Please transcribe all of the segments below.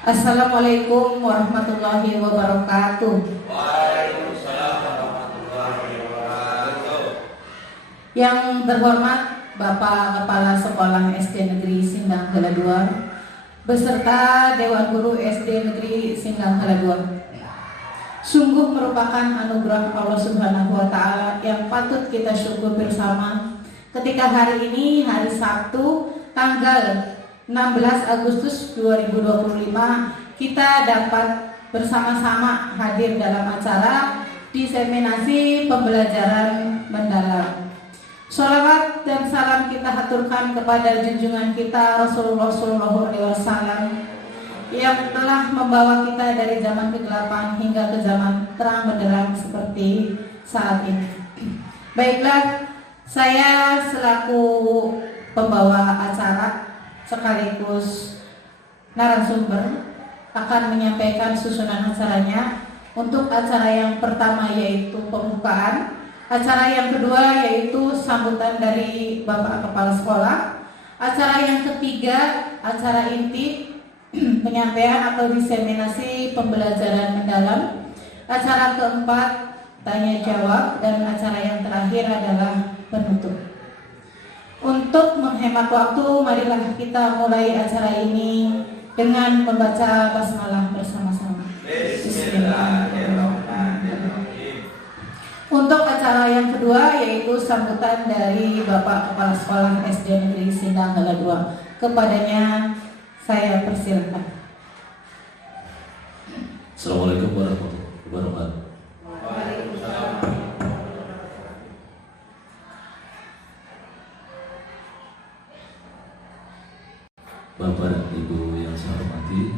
Assalamualaikum warahmatullahi wabarakatuh. Waalaikumsalam warahmatullahi wabarakatuh. Yang terhormat Bapak Kepala Sekolah SD Negeri Singganghela II beserta Dewan Guru SD Negeri Singganghela II. Sungguh merupakan anugerah Allah Subhanahu wa Ta'ala yang patut kita syukur bersama ketika hari ini, hari Sabtu, tanggal 16 Agustus 2025, kita dapat bersama-sama hadir dalam acara diseminasi pembelajaran mendalam. Sholawat dan salam kita haturkan kepada junjungan kita Rasulullah SAW yang telah membawa kita dari zaman kegelapan hingga ke zaman terang benderang seperti saat ini. Baiklah, saya selaku pembawa acara sekaligus narasumber akan menyampaikan susunan acaranya. Untuk acara yang pertama yaitu pembukaan, acara yang kedua yaitu sambutan dari Bapak Kepala Sekolah, acara yang ketiga acara inti penyampaian atau diseminasi pembelajaran mendalam, acara keempat tanya jawab, dan acara yang terakhir adalah penutup. Untuk menghemat waktu, marilah kita mulai acara ini dengan membaca basmalah bersama-sama. Bismillahirrahmanirrahim. Untuk acara yang kedua yaitu sambutan dari Bapak Kepala Sekolah SD Negeri Singganghela II. Kepadanya saya persilakan. Assalamualaikum warahmatullahi wabarakatuh. Bapak dan Ibu yang saya hormati,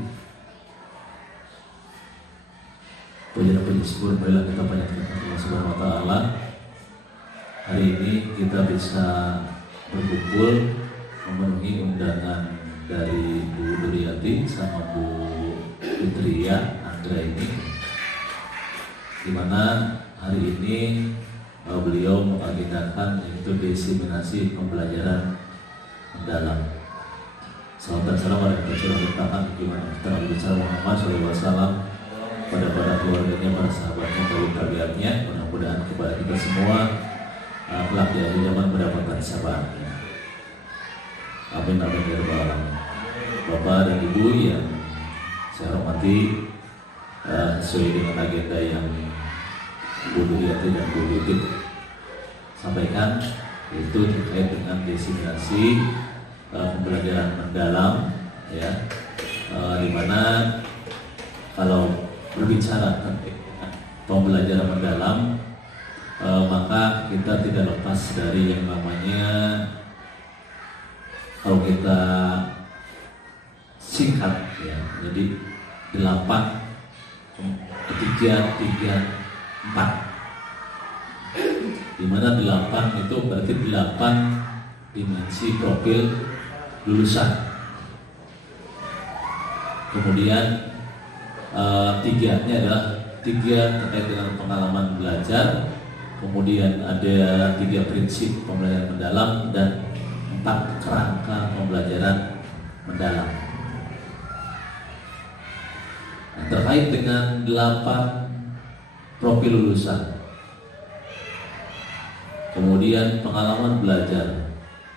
puji dan puji syukur marilah kita panjatkan kepada Allah Subhanahu wa Ta'ala. Hari ini kita bisa berkumpul memenuhi undangan dari Bu Duryati sama Bu Fitria Anggra ini, dimana hari ini beliau mengagendakan itu diseminasi pembelajaran mendalam. Salam dan salam pada kita sudah bertahan gimana kita Nabi besar Muhammad SAW, pada keluarganya, para sahabatnya, kaum tabiatnya. Mudah-mudahan kepada kita semua kelak di akhir zaman mendapatkan syafaatnya. Amin amin ya rabbal alamin. Bapak dan Ibu yang saya hormati, sesuai dengan agenda yang Bu Duryati dan Bu Yudit sampaikan, yaitu terkait dengan diseminasi pembelajaran mendalam, ya, dimana kalau berbicara tentang pembelajaran mendalam, maka kita tidak lepas dari yang namanya, kalau kita singkat, ya, jadi 8 3 3 4, dimana 8 itu berarti 8 dimensi profil lulusan. Kemudian tiganya adalah 3 terkait dengan pengalaman belajar. Kemudian ada 3 prinsip pembelajaran mendalam dan 4 kerangka pembelajaran mendalam. Nah, terkait dengan 8 profil lulusan, kemudian pengalaman belajar,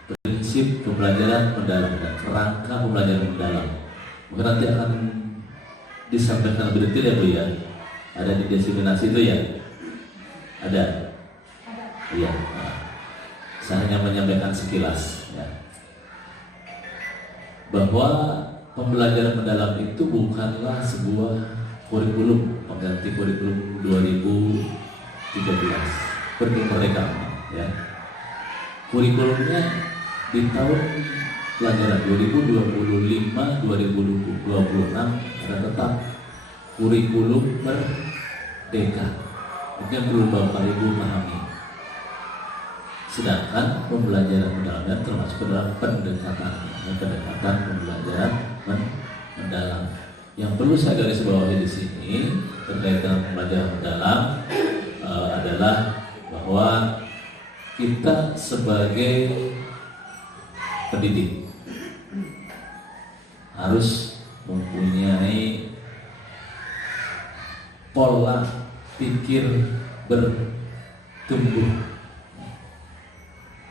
prinsip pembelajaran mendalam dan kerangka pembelajaran mendalam, mungkin nanti akan disampaikan lebih detail ya Bu ya. Ada di diseminasi itu ya? Ada? Iya. Nah, saya hanya menyampaikan sekilas ya, bahwa pembelajaran mendalam itu bukanlah sebuah kurikulum pengganti kurikulum 2013, kurikulum Merdeka ya. Kurikulumnya di tahun pelajaran 2025-2026 ada tetap kurikulum merdeka. Mungkin perlu Bapak Ibu pahami. Sedangkan pembelajaran mendalamnya termasuk dalam pendekatan pembelajaran mendalam. Yang perlu saya garis bawahi di sini terkait dengan pembelajaran mendalam adalah bahwa kita sebagai pendidik harus mempunyai pola pikir bertumbuh.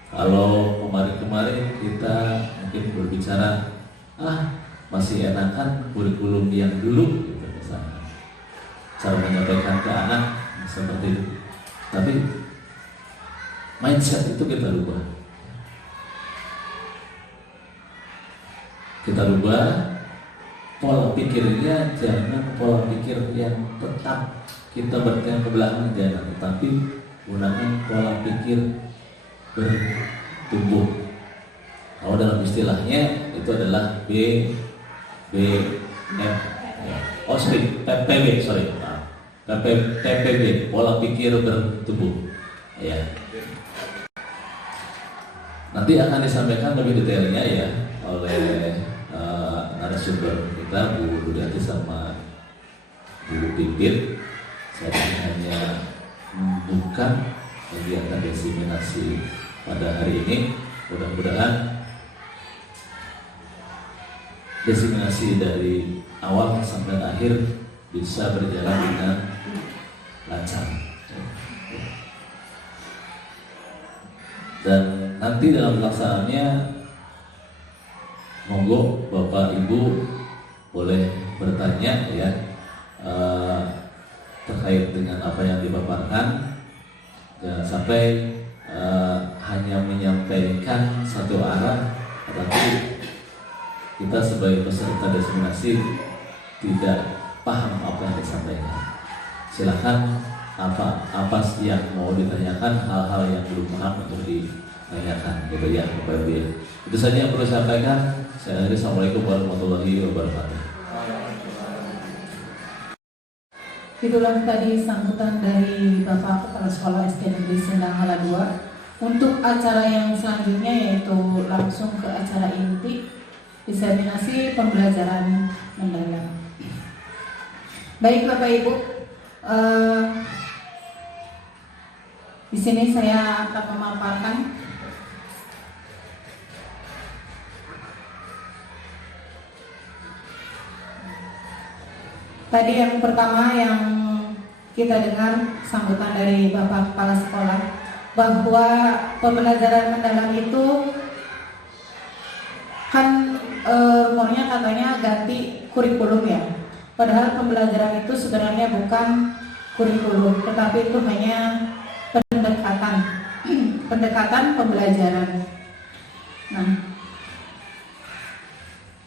Kalau kemarin-kemarin kita mungkin berbicara, masih enakan kurikulum yang dulu, gitu misalnya. Cara menyampaikan ke anak seperti itu. Tapi mindset itu kita rubah. Kita rubah pola pikirnya, jangan pola pikir yang tetap kita bertengah ke belakang, jangan, tetapi gunakan pola pikir bertumbuh. Kalau dalam istilahnya itu adalah PPB, pola pikir bertumbuh. Ya. Nanti akan disampaikan lebih detailnya ya oleh narasumber kita, Bu Dudati sama Bu Pipit. Saya hanya membuka kegiatan diseminasi pada hari ini. Mudah-mudahan diseminasi dari awal sampai akhir bisa berjalan dengan lancar. Dan nanti dalam pelaksanaannya, monggo Bapak Ibu boleh bertanya ya terkait dengan apa yang dipaparkan. Jangan sampai hanya menyampaikan satu arah, tetapi kita sebagai peserta diseminasi tidak paham apa yang disampaikan. Silakan apa yang mau ditanyakan, hal-hal yang belum paham untuk ditanyakan, gitu ya Bapak Ibu. Itu saja yang perlu saya sampaikan. Saya akhiri. Assalamualaikum warahmatullahi wabarakatuh. Itulah tadi sambutan dari Bapak Kepala Sekolah SD Negeri Sindang Hala 2. Untuk acara yang selanjutnya yaitu langsung ke acara inti diseminasi pembelajaran mendalam. Baik Bapak Ibu, di sini saya akan memaparkan tadi yang pertama yang kita dengar sambutan dari Bapak Kepala Sekolah bahwa pembelajaran mendalam itu kan rumornya katanya ganti kurikulum ya. Padahal pembelajaran itu sebenarnya bukan kurikulum, tetapi itu hanya pendekatan pembelajaran. Nah,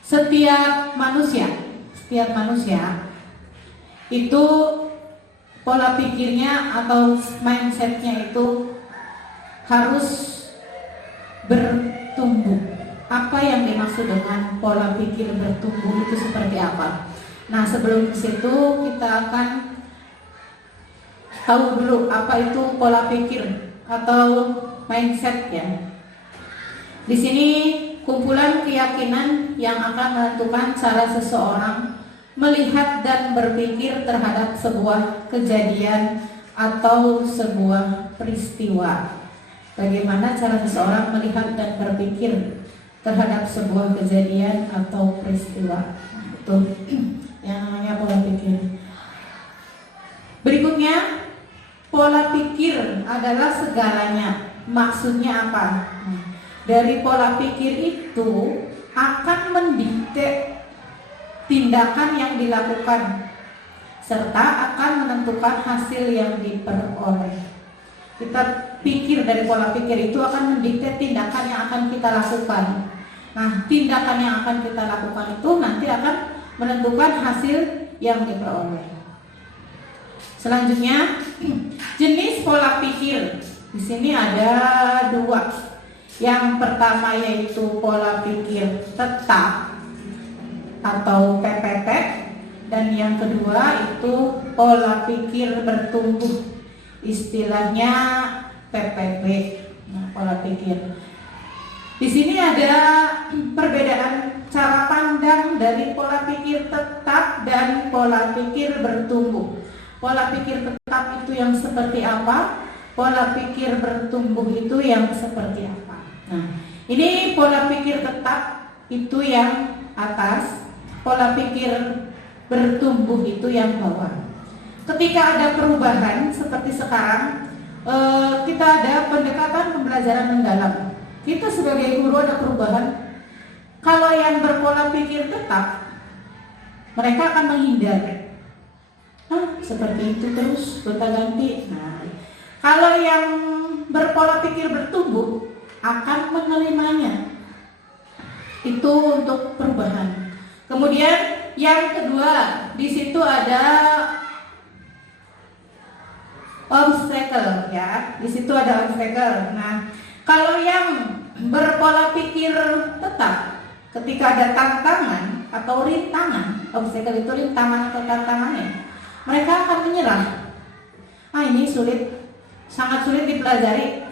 setiap manusia itu pola pikirnya atau mindsetnya itu harus bertumbuh. Apa yang dimaksud dengan pola pikir bertumbuh itu seperti apa? Nah, sebelum ke situ kita akan tahu dulu apa itu pola pikir atau mindset ya. Di sini kumpulan keyakinan yang akan menentukan cara seseorang melihat dan berpikir terhadap sebuah kejadian atau sebuah peristiwa. Bagaimana cara seseorang melihat dan berpikir terhadap sebuah kejadian atau peristiwa. Itu yang namanya pola pikir. Berikutnya, pola pikir adalah segalanya. Maksudnya apa? Dari pola pikir itu akan mendikte tindakan yang dilakukan serta akan menentukan hasil yang diperoleh. Kita pikir dari pola pikir itu akan mendikte tindakan yang akan kita lakukan. Nah, tindakan yang akan kita lakukan itu nanti akan menentukan hasil yang diperoleh. Selanjutnya, jenis pola pikir. Di sini ada dua. Yang pertama yaitu pola pikir tetap atau PPT, dan yang kedua itu pola pikir bertumbuh, istilahnya PPB. Nah, pola pikir. Di sini ada perbedaan cara pandang dari pola pikir tetap dan pola pikir bertumbuh. Pola pikir tetap itu yang seperti apa? Pola pikir bertumbuh itu yang seperti apa? Nah, ini pola pikir tetap itu yang atas, pola pikir bertumbuh itu yang bawah. ketika ada perubahan seperti sekarang, kita ada pendekatan pembelajaran mendalam. Kita sebagai guru ada perubahan. Kalau yang berpola pikir tetap, mereka akan menghindar. Seperti itu terus gonta-ganti. Nah, kalau yang berpola pikir bertumbuh akan menerimanya. Itu untuk perubahan. Kemudian yang kedua, di situ ada obstacle ya. Di situ ada obstacle. Nah, kalau yang berpola pikir tetap, ketika ada tantangan atau rintangan, obstacle itu rintangan atau tantangannya, mereka akan menyerah. Ini sulit, sangat sulit dipelajari.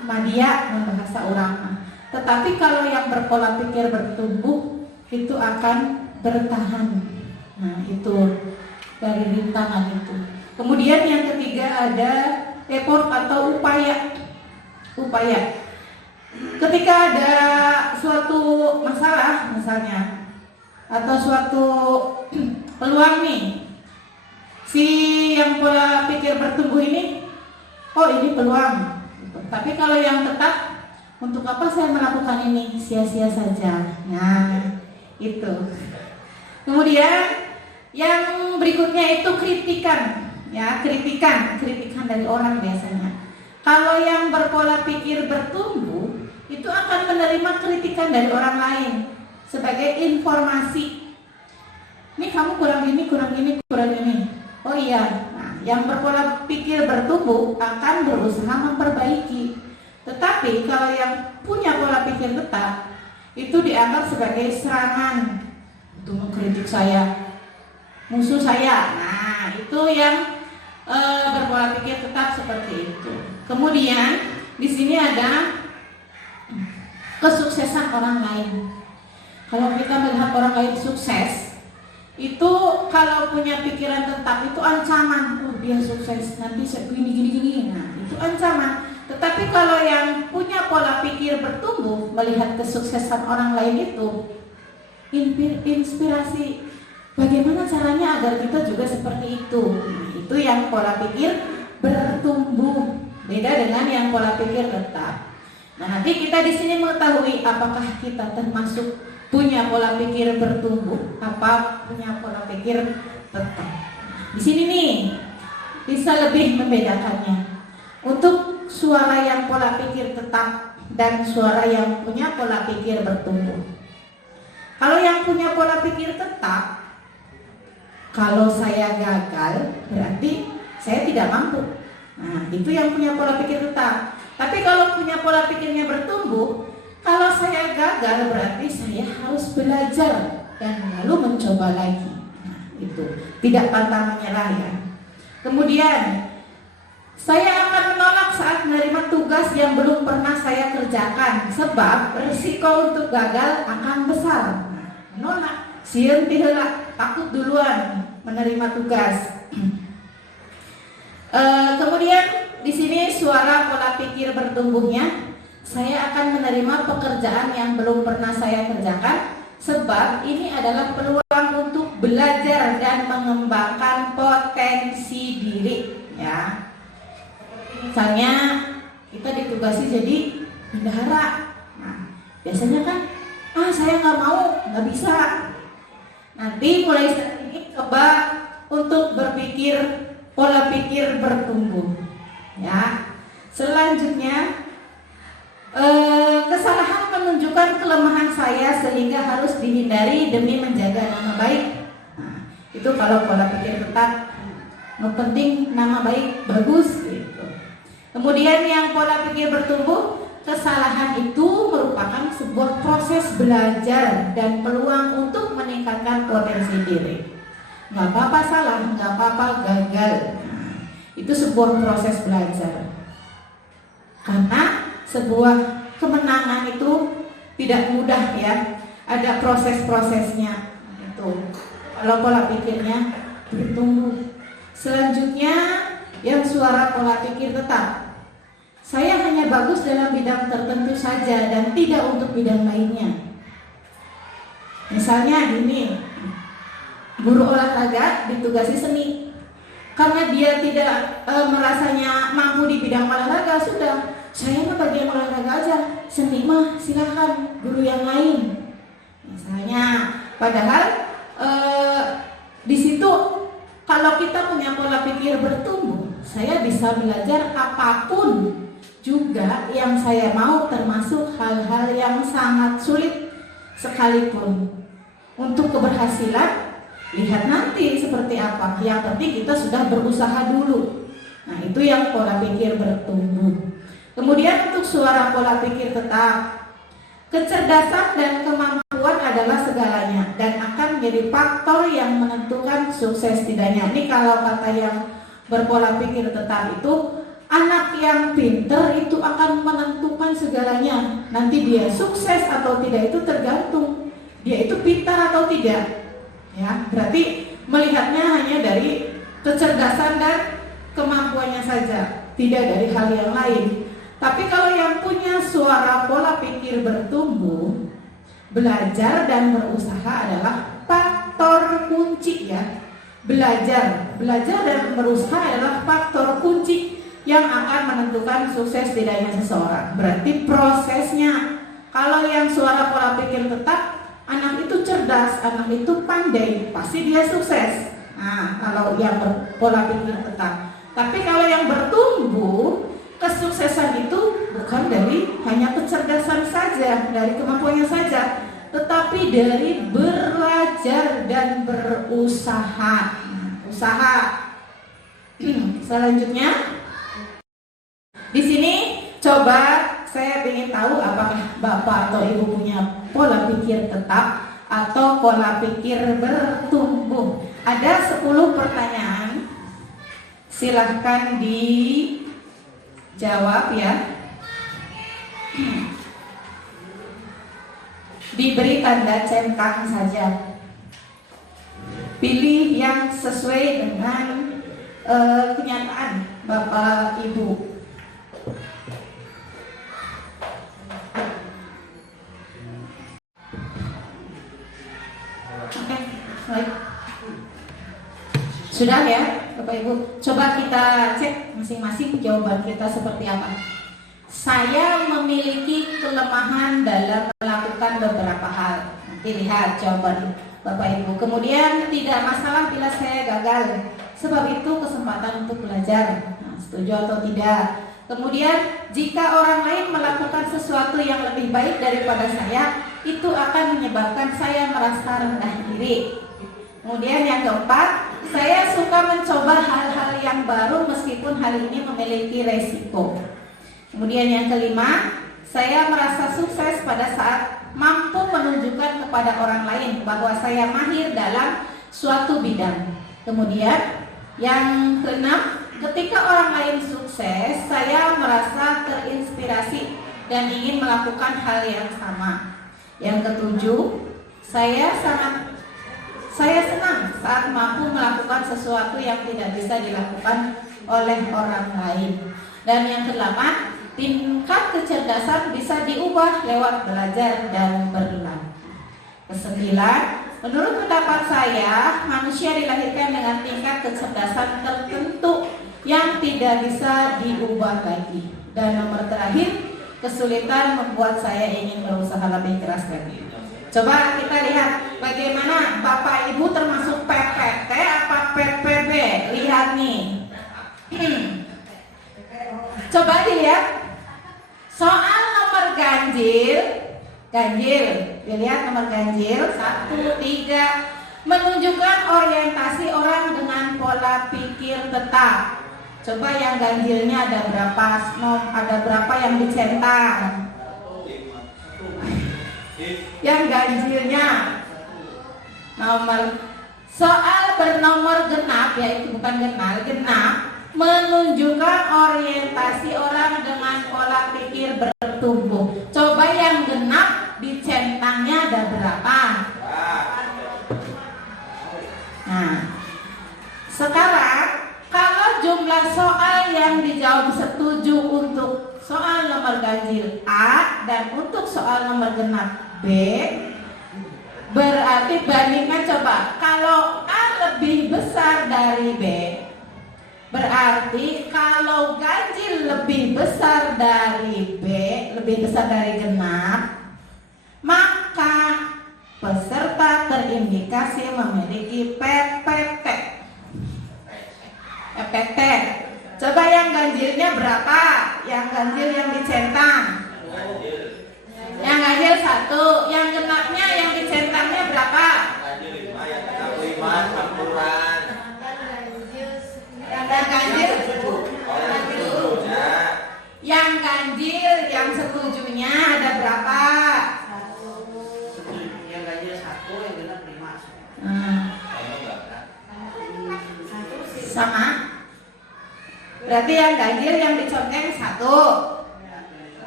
Media membahasa orang. Tetapi kalau yang berpola pikir bertumbuh itu akan bertahan. Nah, itu dari rintangan itu. Kemudian yang ketiga ada effort atau upaya. Ketika ada suatu masalah misalnya atau suatu peluang nih, si yang pola pikir bertumbuh ini, ini peluang. Tapi kalau yang tetap, untuk apa saya melakukan ini? Sia-sia saja. Nah, itu. Kemudian yang berikutnya itu kritikan, ya, kritikan dari orang biasanya. Kalau yang berpola pikir bertumbuh, itu akan menerima kritikan dari orang lain sebagai informasi. Ini kamu kurang ini. Oh iya. Nah, yang berpola pikir bertumbuh akan berusaha memperbaiki. Tetapi kalau yang punya pola pikir tetap, itu dianggap sebagai serangan untuk mengkritik saya, musuh saya. Nah, itu yang berpola pikir tetap seperti itu. Kemudian di sini ada kesuksesan orang lain. Kalau kita melihat orang lain sukses, itu kalau punya pikiran tetap itu ancaman. Dia sukses, nanti gini. Nah, itu ancaman. Tetapi kalau yang punya pola pikir bertumbuh, melihat kesuksesan orang lain itu inspirasi. Bagaimana caranya agar kita juga seperti itu? Nah, itu yang pola pikir bertumbuh. Beda dengan yang pola pikir tetap. Nah, nanti kita di sini mengetahui apakah kita termasuk punya pola pikir bertumbuh, apa punya pola pikir tetap. Di sini nih bisa lebih membedakannya. Untuk suara yang pola pikir tetap dan suara yang punya pola pikir bertumbuh. Kalau yang punya pola pikir tetap, kalau saya gagal berarti saya tidak mampu. Nah, itu yang punya pola pikir tetap. Tapi kalau punya pola pikirnya bertumbuh, kalau saya gagal berarti saya harus belajar dan lalu mencoba lagi. Nah, itu tidak pantang menyerah ya. Kemudian saya akan menolak saat menerima tugas yang belum pernah saya kerjakan, sebab risiko untuk gagal akan besar. Nah, menolak, sieun ti heula, takut duluan menerima tugas. Kemudian di sini suara pola pikir bertumbuhnya, saya akan menerima pekerjaan yang belum pernah saya kerjakan, sebab ini adalah peluang untuk belajar dan mengembangkan potensi diri. Ya. Misalnya kita ditugasi jadi bendahara. Nah, biasanya kan, saya nggak mau, nggak bisa. Nanti mulai saat ini coba untuk berpikir pola pikir bertumbuh. Ya. Selanjutnya, kesalahan menunjukkan kelemahan saya sehingga harus dihindari demi menjaga nama baik. Nah, itu kalau pola pikir tetap, penting nama baik bagus gitu. Kemudian yang pola pikir bertumbuh, kesalahan itu merupakan sebuah proses belajar dan peluang untuk meningkatkan potensi diri. Nggak apa-apa salah, nggak apa-apa gagal. Nah, itu sebuah proses belajar. Karena sebuah kemenangan itu tidak mudah ya, ada proses-prosesnya. Itu kalau pola pikirnya bertumbuh. Selanjutnya yang suara pola pikir tetap, saya hanya bagus dalam bidang tertentu saja dan tidak untuk bidang lainnya. Misalnya gini, guru olahraga ditugasi seni. karena dia tidak merasanya mampu di bidang olahraga, sudah, saya mah bagian olahraga aja, seni mah silahkan guru yang lain misalnya. Padahal di situ kalau kita punya pola pikir bertumbuh, saya bisa belajar apapun juga yang saya mau, termasuk hal-hal yang sangat sulit sekalipun. Untuk keberhasilan, lihat nanti seperti apa. Yang penting kita sudah berusaha dulu. Nah, itu yang pola pikir bertumbuh. Kemudian untuk suara pola pikir tetap, kecerdasan dan kemampuan adalah segalanya dan akan menjadi faktor yang menentukan sukses tidaknya. Ini kalau kata yang berpola pikir tetap itu, anak yang pinter itu akan menentukan segalanya. Nanti dia sukses atau tidak itu tergantung dia itu pintar atau tidak. Ya, berarti melihatnya hanya dari kecerdasan dan kemampuannya saja, tidak dari hal yang lain. Tapi kalau yang punya suara pola pikir bertumbuh, belajar dan berusaha adalah faktor kunci ya. Belajar dan berusaha adalah faktor kunci yang akan menentukan sukses tidaknya seseorang. Berarti prosesnya, kalau yang suara pola pikir tetap, anak itu cerdas, anak itu pandai, pasti dia sukses. Nah, kalau yang berpola pikir tetap. Tapi kalau yang bertumbuh, kesuksesan itu bukan dari hanya kecerdasan saja, dari kemampuannya saja, tetapi dari belajar dan berusaha. Usaha. Selanjutnya, di sini coba saya ingin tahu apakah Bapak atau Ibu punya pola pikir tetap atau pola pikir bertumbuh. Ada 10 pertanyaan. Silahkan dijawab ya. Diberi tanda centang saja. Pilih yang sesuai dengan kenyataan Bapak Ibu. Baik. Sudah ya Bapak Ibu, coba kita cek masing-masing jawaban kita seperti apa. Saya memiliki kelemahan dalam melakukan beberapa hal. Nanti lihat jawaban Bapak Ibu. Kemudian tidak masalah bila saya gagal, sebab itu kesempatan untuk belajar. Nah, setuju atau tidak? Kemudian jika orang lain melakukan sesuatu yang lebih baik daripada saya, itu akan menyebabkan saya merasa rendah diri. Kemudian yang keempat, saya suka mencoba hal-hal yang baru meskipun hal ini memiliki resiko. Kemudian yang kelima, saya merasa sukses pada saat mampu menunjukkan kepada orang lain bahwa saya mahir dalam suatu bidang. Kemudian yang keenam, ketika orang lain sukses, saya merasa terinspirasi dan ingin melakukan hal yang sama. Yang ketujuh, saya senang saat mampu melakukan sesuatu yang tidak bisa dilakukan oleh orang lain. Dan yang kedelapan, tingkat kecerdasan bisa diubah lewat belajar dan berlatih. Kesembilan, menurut pendapat saya, manusia dilahirkan dengan tingkat kecerdasan tertentu yang tidak bisa diubah lagi. Dan nomor terakhir, kesulitan membuat saya ingin berusaha lebih keras lagi. Coba kita lihat bagaimana Bapak Ibu termasuk PPT apa PPB. Lihat nih. Coba dilihat soal nomor ganjil. Dilihat nomor ganjil 1, 3, menunjukkan orientasi orang dengan pola pikir tetap. Coba yang ganjilnya ada berapa? Ada berapa yang dicentang? Yang ganjilnya nomor soal bernomor genap, yaitu bukan genap, menunjukkan orientasi orang dengan pola pikir bertumbuh. Coba yang genap dicentangnya ada berapa? Nah, sekarang kalau jumlah soal yang dijawab setuju untuk soal nomor ganjil A dan untuk soal nomor genap B, berarti bandingkan coba. Kalau A lebih besar dari B, Berarti kalau ganjil lebih besar dari B, lebih besar dari genap, maka peserta terindikasi memiliki PPT. PPT. Coba yang ganjilnya berapa? Yang ganjil yang dicentang. Yang ganjil 1, yang genapnya yang dicentangnya berapa? Yang ganjil yang ganjil yang setujunya ada berapa? Yang ganjil 1, yang genap 5. Sama. Berarti yang ganjil yang diconteng 1.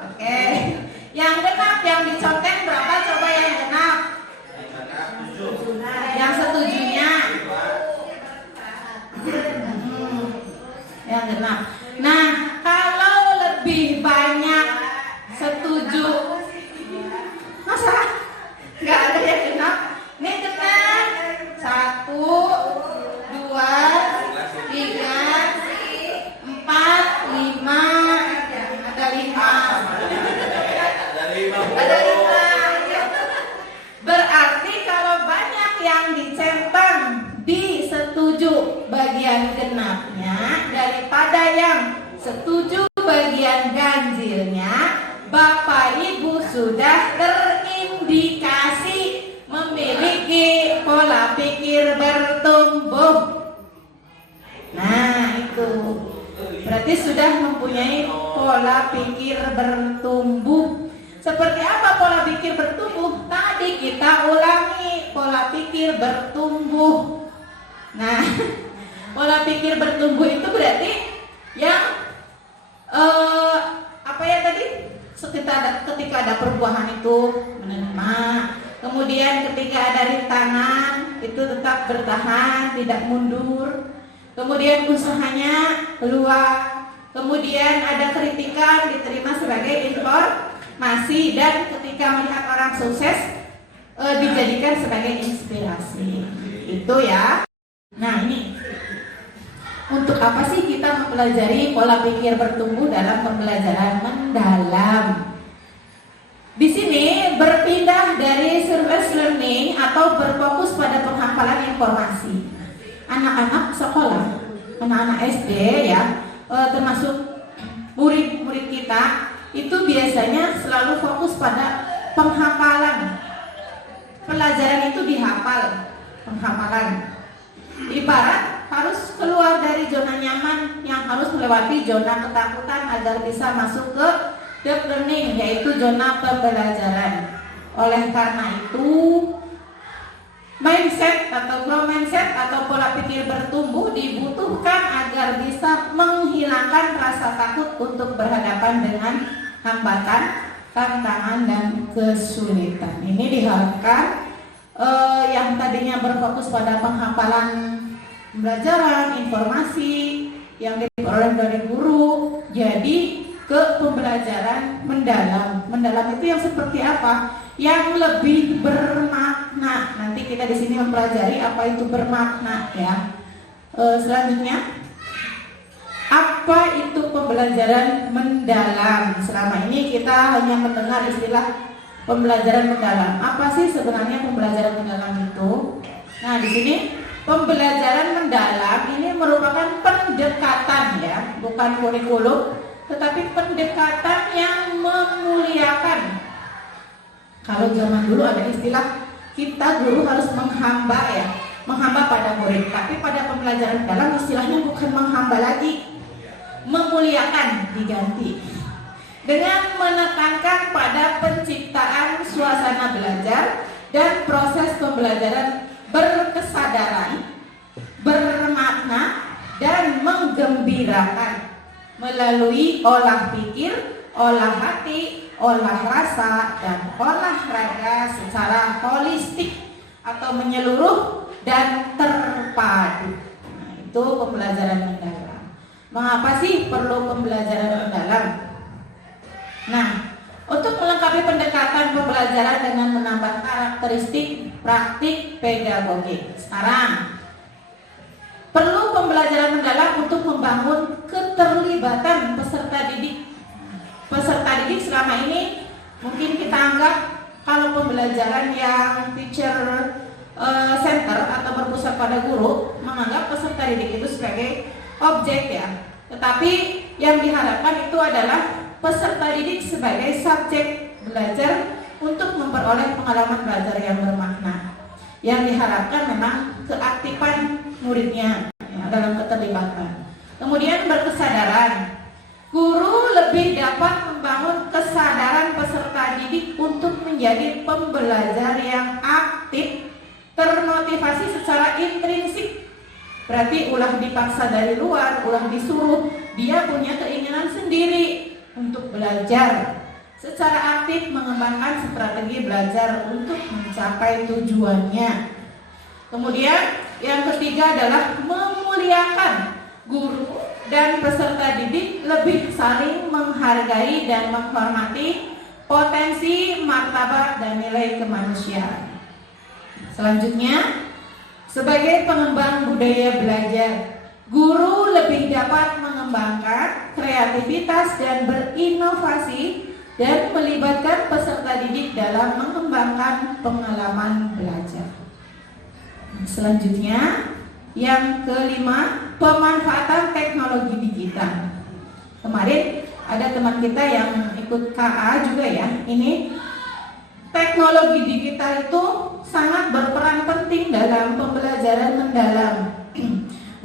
Oke. Yang genap yang diconteng berapa? Coba yang genap. Yang setujunya. Yang genap. Nah, kalau lebih banyak setuju, masa nggak ada yang genap? Ini genap 1, 2, 3, 4, 5. Ada 5. Ada 5. Berarti kalau banyak yang dicentang di setuju bagian genapnya daripada yang setuju bagian ganjilnya, Bapak Ibu sudah terindikasi memiliki pola pikir bertumbuh. Nah, itu berarti sudah mempunyai pola pikir bertumbuh. Seperti apa pola pikir bertumbuh? Tadi kita ulangi pola pikir bertumbuh. Nah, pola pikir bertumbuh itu berarti yang apa ya tadi? Ketika ada perbuahan itu menerima, kemudian ketika ada rintangan itu tetap bertahan, tidak mundur. Kemudian usahanya keluar, kemudian ada kritikan diterima sebagai informasi, dan ketika melihat orang sukses dijadikan sebagai inspirasi. Itu ya. Nah, ini untuk apa sih kita mempelajari pola pikir bertumbuh dalam pembelajaran mendalam? Di sini berpindah dari service learning atau berfokus pada penghafalan informasi. Anak-anak sekolah, anak-anak SD ya, termasuk murid-murid kita itu biasanya selalu fokus pada penghafalan. Pelajaran itu dihafal, penghafalan. Ibarat harus keluar dari zona nyaman yang harus melewati zona ketakutan agar bisa masuk ke deep learning, yaitu zona pembelajaran. Oleh karena itu, mindset atau growth mindset atau pola pikir bertumbuh dibutuhkan agar bisa menghilangkan rasa takut untuk berhadapan dengan hambatan, tantangan, dan kesulitan. Ini diharapkan yang tadinya berfokus pada penghafalan pembelajaran, informasi yang diperoleh dari guru, jadi ke pembelajaran mendalam. Mendalam itu yang seperti apa? Yang lebih bermakna. Nanti kita di sini mempelajari apa itu bermakna ya. Selanjutnya, apa itu pembelajaran mendalam? Selama ini kita hanya mendengar istilah pembelajaran mendalam. Apa sih sebenarnya pembelajaran mendalam itu? Nah, di sini pembelajaran mendalam ini merupakan pendekatan ya, bukan kurikulum, tetapi pendekatan yang memuliakan. Kalau zaman dulu ada istilah kita guru harus menghamba ya, menghamba pada murid. Tapi pada pembelajaran mendalam istilahnya bukan menghamba lagi, memuliakan diganti. Dengan menekankan pada penciptaan suasana belajar dan proses pembelajaran berkesadaran, bermakna, dan menggembirakan melalui olah pikir, olah hati, olah rasa, dan olahraga secara holistik atau menyeluruh dan terpadu. Nah, itu pembelajaran mendalam. Mengapa sih perlu pembelajaran mendalam? Nah, untuk melengkapi pendekatan pembelajaran dengan menambah karakteristik praktik pedagogik. Sekarang, Perlu pembelajaran mendalam untuk membangun keterlibatan peserta didik. Peserta didik selama ini mungkin kita anggap kalau pembelajaran yang teacher center atau berpusat pada guru, menganggap peserta didik itu sebagai objek ya. Tetapi yang diharapkan itu adalah peserta didik sebagai subjek belajar untuk memperoleh pengalaman belajar yang bermakna. Yang diharapkan memang keaktifan muridnya ya, dalam keterlibatan. Kemudian berkesadaran. Guru lebih dapat membangun kesadaran peserta didik untuk menjadi pembelajar yang aktif, termotivasi secara intrinsik. Berarti ulah dipaksa dari luar, ulah disuruh, dia punya keinginan sendiri untuk belajar. Secara aktif mengembangkan strategi belajar untuk mencapai tujuannya. Kemudian yang ketiga adalah memuliakan. Guru dan peserta didik lebih saling menghargai dan menghormati potensi, martabat, dan nilai kemanusiaan. Selanjutnya, sebagai pengembang budaya belajar, guru lebih dapat mengembangkan kreativitas dan berinovasi dan melibatkan peserta didik dalam mengembangkan pengalaman belajar. Selanjutnya, yang kelima, pemanfaatan teknologi digital. Kemarin ada teman kita yang ikut KA juga ya. Ini teknologi digital itu sangat berperan penting dalam pembelajaran mendalam.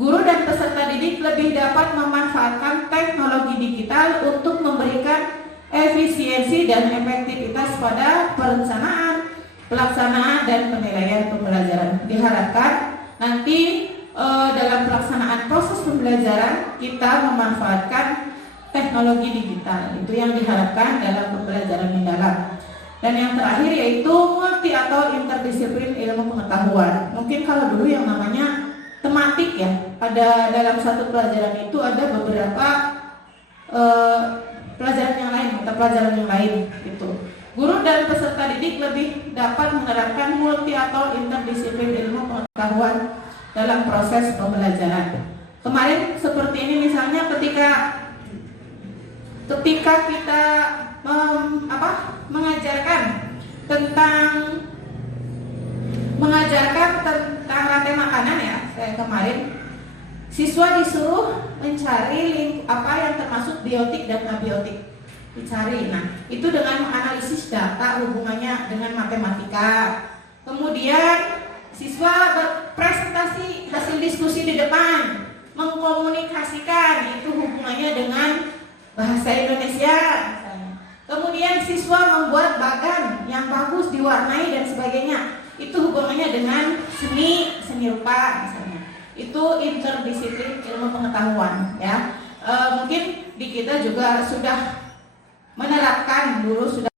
Guru dan peserta didik lebih dapat memanfaatkan teknologi digital untuk memberikan efisiensi dan efektivitas pada perencanaan, pelaksanaan, dan penilaian pembelajaran. Diharapkan nanti dalam pelaksanaan proses pembelajaran kita memanfaatkan teknologi digital. Itu yang diharapkan dalam pembelajaran mendalam. Dan yang terakhir yaitu multi atau interdisiplin ilmu pengetahuan. Mungkin kalau dulu yang namanya tematik ya, ada dalam satu pelajaran itu ada beberapa pelajaran yang lain, mata pelajaran yang lain gitu. Guru dan peserta didik lebih dapat menerapkan multi atau interdisiplin ilmu pengetahuan dalam proses pembelajaran. Kemarin seperti ini misalnya ketika kita mengajarkan tentang rantai makanan ya, saya kemarin siswa disuruh mencari apa yang termasuk biotik dan abiotik, dicari. Nah, itu dengan menganalisis data hubungannya dengan matematika. Kemudian siswa berpresentasi hasil diskusi di depan, mengkomunikasikan itu hubungannya dengan bahasa Indonesia misalnya. Kemudian siswa membuat bagan yang bagus diwarnai dan sebagainya, itu hubungannya dengan seni rupa misalnya. Itu interdisiplin ilmu pengetahuan ya. Mungkin di kita juga sudah menerapkan dulu sudah.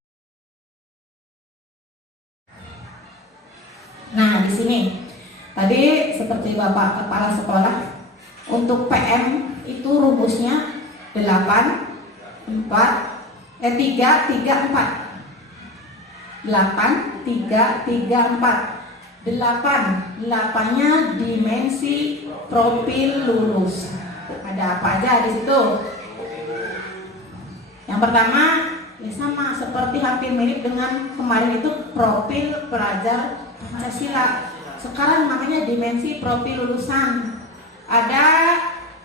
Nah, di sini tadi seperti Bapak Kepala Sekolah untuk PM itu rumusnya 3, 3, 4 8, 3, 3, 4 8-nya dimensi profil lulus. Ada apa aja di situ? Yang pertama ya sama seperti hampir mirip dengan kemarin itu profil pelajar Pancasila. Sekarang namanya dimensi profil lulusan. Ada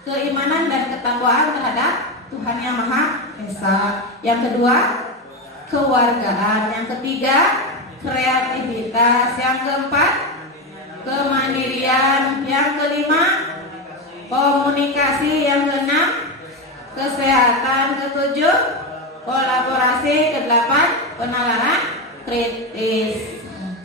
keimanan dan ketakwaan terhadap Tuhan Yang Maha Esa. Yang kedua, kewargaan. Yang ketiga, kreativitas. Yang keempat, kemandirian. Yang kelima, komunikasi. Yang keenam, kesehatan. Ketujuh, kolaborasi. Kedelapan, penalaran kritis.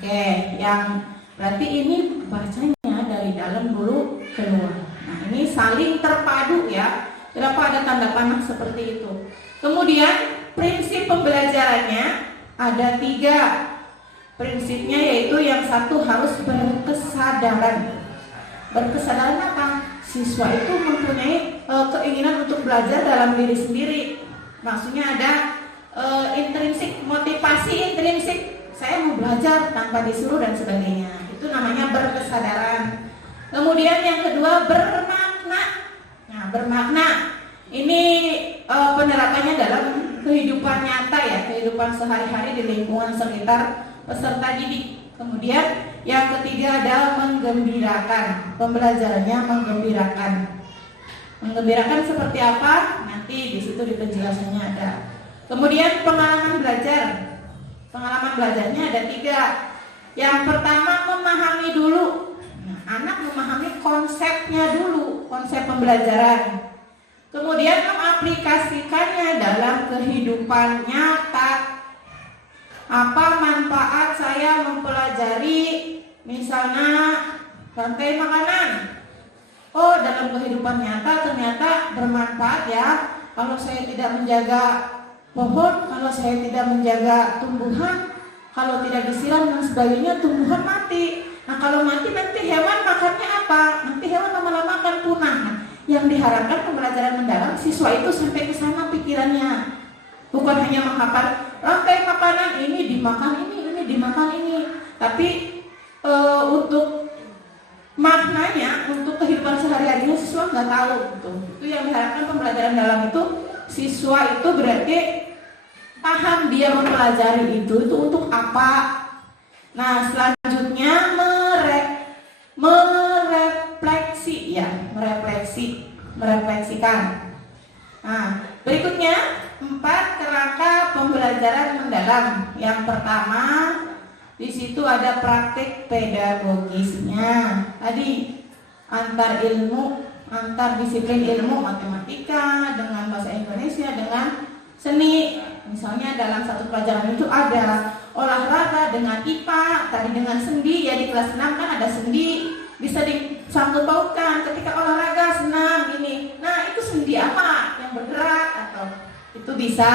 Oke, yang berarti ini bacanya dari dalam dulu keluar. Nah, ini saling terpadu ya. Kenapa ada tanda panah seperti itu? Kemudian prinsip pembelajarannya ada 3. Prinsipnya yaitu yang satu harus berkesadaran. Berkesadaran apa? Siswa itu mempunyai keinginan untuk belajar dalam diri sendiri. Maksudnya ada intrinsik, motivasi intrinsik. Saya mau belajar tanpa disuruh dan sebagainya. Itu namanya berkesadaran. Kemudian yang kedua bermakna. Nah, bermakna ini penerapannya dalam kehidupan nyata ya, kehidupan sehari-hari di lingkungan sekitar peserta didik. Kemudian yang ketiga adalah menggembirakan. Pembelajarannya menggembirakan. Menggembirakan seperti apa? Nanti di situ di penjelasannya ada. Kemudian pengalaman belajar. Pengalaman belajarnya ada 3. Yang pertama memahami dulu. Nah, anak memahami konsepnya dulu, konsep pembelajaran. Kemudian mengaplikasikannya dalam kehidupan nyata. Apa manfaat saya mempelajari misalnya rantai makanan? Oh, dalam kehidupan nyata ternyata bermanfaat ya. Kalau saya tidak menjaga pohon, kalau saya tidak menjaga tumbuhan, kalau tidak disiram dan sebagainya, tumbuhan mati. Nah, kalau mati nanti hewan makannya apa? Nanti hewan lama-lama akan punah. Nah, yang diharapkan pembelajaran mendalam siswa itu sampai ke sana pikirannya, bukan hanya menghafal rantai makanan ini dimakan ini dimakan ini, tapi untuk maknanya, untuk kehidupan sehari-harinya siswa nggak tahu gitu. Itu yang diharapkan pembelajaran dalam itu, siswa itu berarti paham dia mempelajari itu untuk apa. Nah, selanjutnya merefleksi ya, merefleksikan. Nah, berikutnya 4 kerangka pembelajaran mendalam. Yang pertama, di situ ada praktik pedagogisnya. Tadi antar disiplin ilmu matematika dengan bahasa Indonesia dengan seni. Misalnya dalam satu pelajaran itu ada olahraga dengan IPA, tadi dengan sendi ya, di kelas 6 kan ada sendi, bisa disangkut pautkan ketika olahraga senam ini. Nah, itu sendi apa yang bergerak, atau itu bisa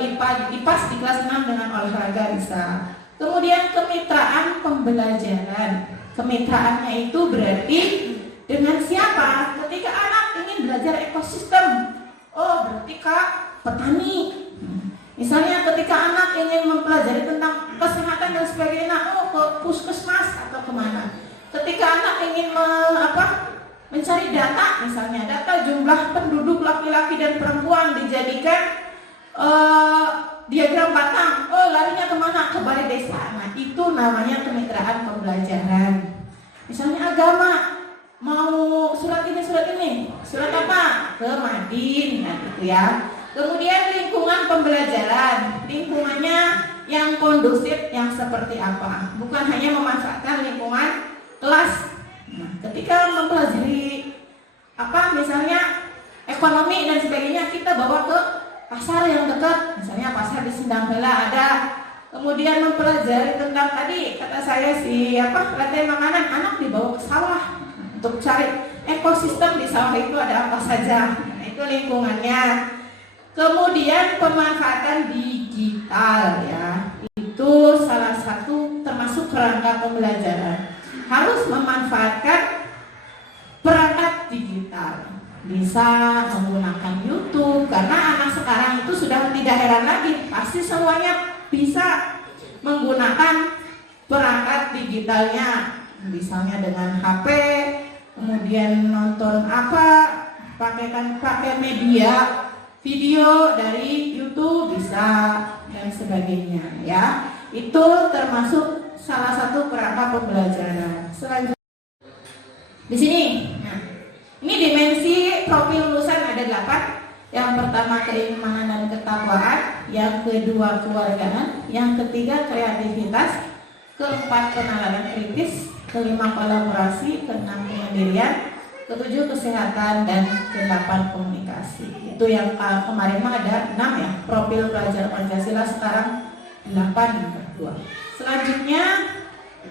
IPA di kelas 6 dengan olahraga bisa. Kemudian kemitraan pembelajaran. Kemitraannya itu berarti dengan siapa? Ketika anak ingin belajar ekosistem, oh berarti Kak petani. Misalnya ketika anak ingin mempelajari tentang kesehatan dan sebagainya, oh ke puskesmas atau kemana. Ketika anak ingin mencari data, misalnya data jumlah penduduk laki-laki dan perempuan dijadikan diagram batang, oh larinya kemana? Ke balai desa. Nah, itu namanya kemitraan pembelajaran. Misalnya agama, mau surat ini, surat apa? Ke Madin, nah gitu ya. Kemudian lingkungan pembelajaran, lingkungannya yang kondusif, yang seperti apa? Bukan hanya memanfaatkan lingkungan kelas. Nah, ketika mempelajari misalnya ekonomi dan sebagainya, kita bawa ke pasar yang dekat, misalnya pasar di Sindang Hela ada. Kemudian mempelajari tentang tadi kata saya rantai makanan, anak dibawa ke sawah untuk cari ekosistem di sawah itu ada apa saja. Nah, itu lingkungannya. Kemudian pemanfaatan digital ya, itu salah satu termasuk kerangka pembelajaran. Harus memanfaatkan perangkat digital. Bisa menggunakan YouTube, karena anak sekarang itu sudah tidak heran lagi, pasti semuanya bisa menggunakan perangkat digitalnya, misalnya dengan HP, kemudian nonton pakai media video dari YouTube bisa dan sebagainya ya. Itu termasuk salah satu kerangka pembelajaran. Selanjutnya di sini, nah, ini dimensi profil lulusan ada 8. Yang pertama keimanan dan ketakwaan, yang kedua kewargaan, yang ketiga kreativitas, keempat penalaran kritis, kelima kolaborasi, keenam kemandirian, ketujuh kesehatan, dan kedelapan komunikasi. Itu yang kemarin mah ada 6 ya, profil pelajar Pancasila, sekarang 8 Selanjutnya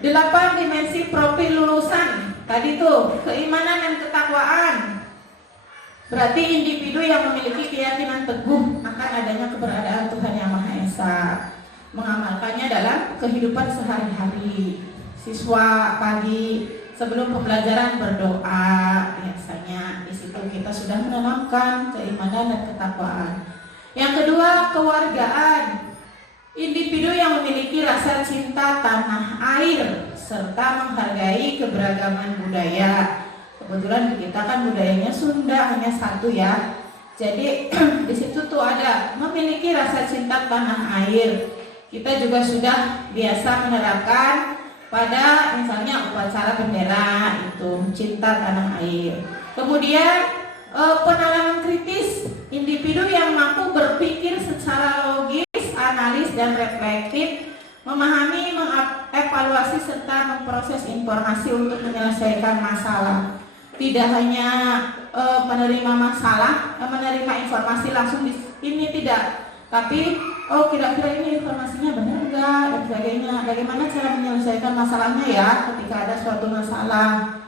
8 dimensi profil lulusan. Tadi tuh keimanan dan ketakwaan, berarti individu yang memiliki keyakinan teguh akan adanya keberadaan Tuhan Yang Maha Esa, mengamalkannya dalam kehidupan sehari-hari. Siswa pagi sebelum pembelajaran berdoa, biasanya di situ kita sudah menanamkan keimanan dan ketakwaan. Yang kedua, kewargaan. Individu yang memiliki rasa cinta tanah air, serta menghargai keberagaman budaya. Kebetulan kita kan budayanya Sunda hanya satu ya. Jadi di situ tuh ada memiliki rasa cinta tanah air. Kita juga sudah biasa menerapkan pada misalnya upacara bendera itu cinta tanah air. Kemudian penanganan kritis, individu yang mampu berpikir secara logis, analis dan reflektif, memahami, mengevaluasi serta memproses informasi untuk menyelesaikan masalah. Tidak hanya menerima masalah, menerima informasi langsung ini tidak, tapi kira-kira ini informasinya benar enggak dan sebagainya. Bagaimana cara menyelesaikan masalahnya ya ketika ada suatu masalah.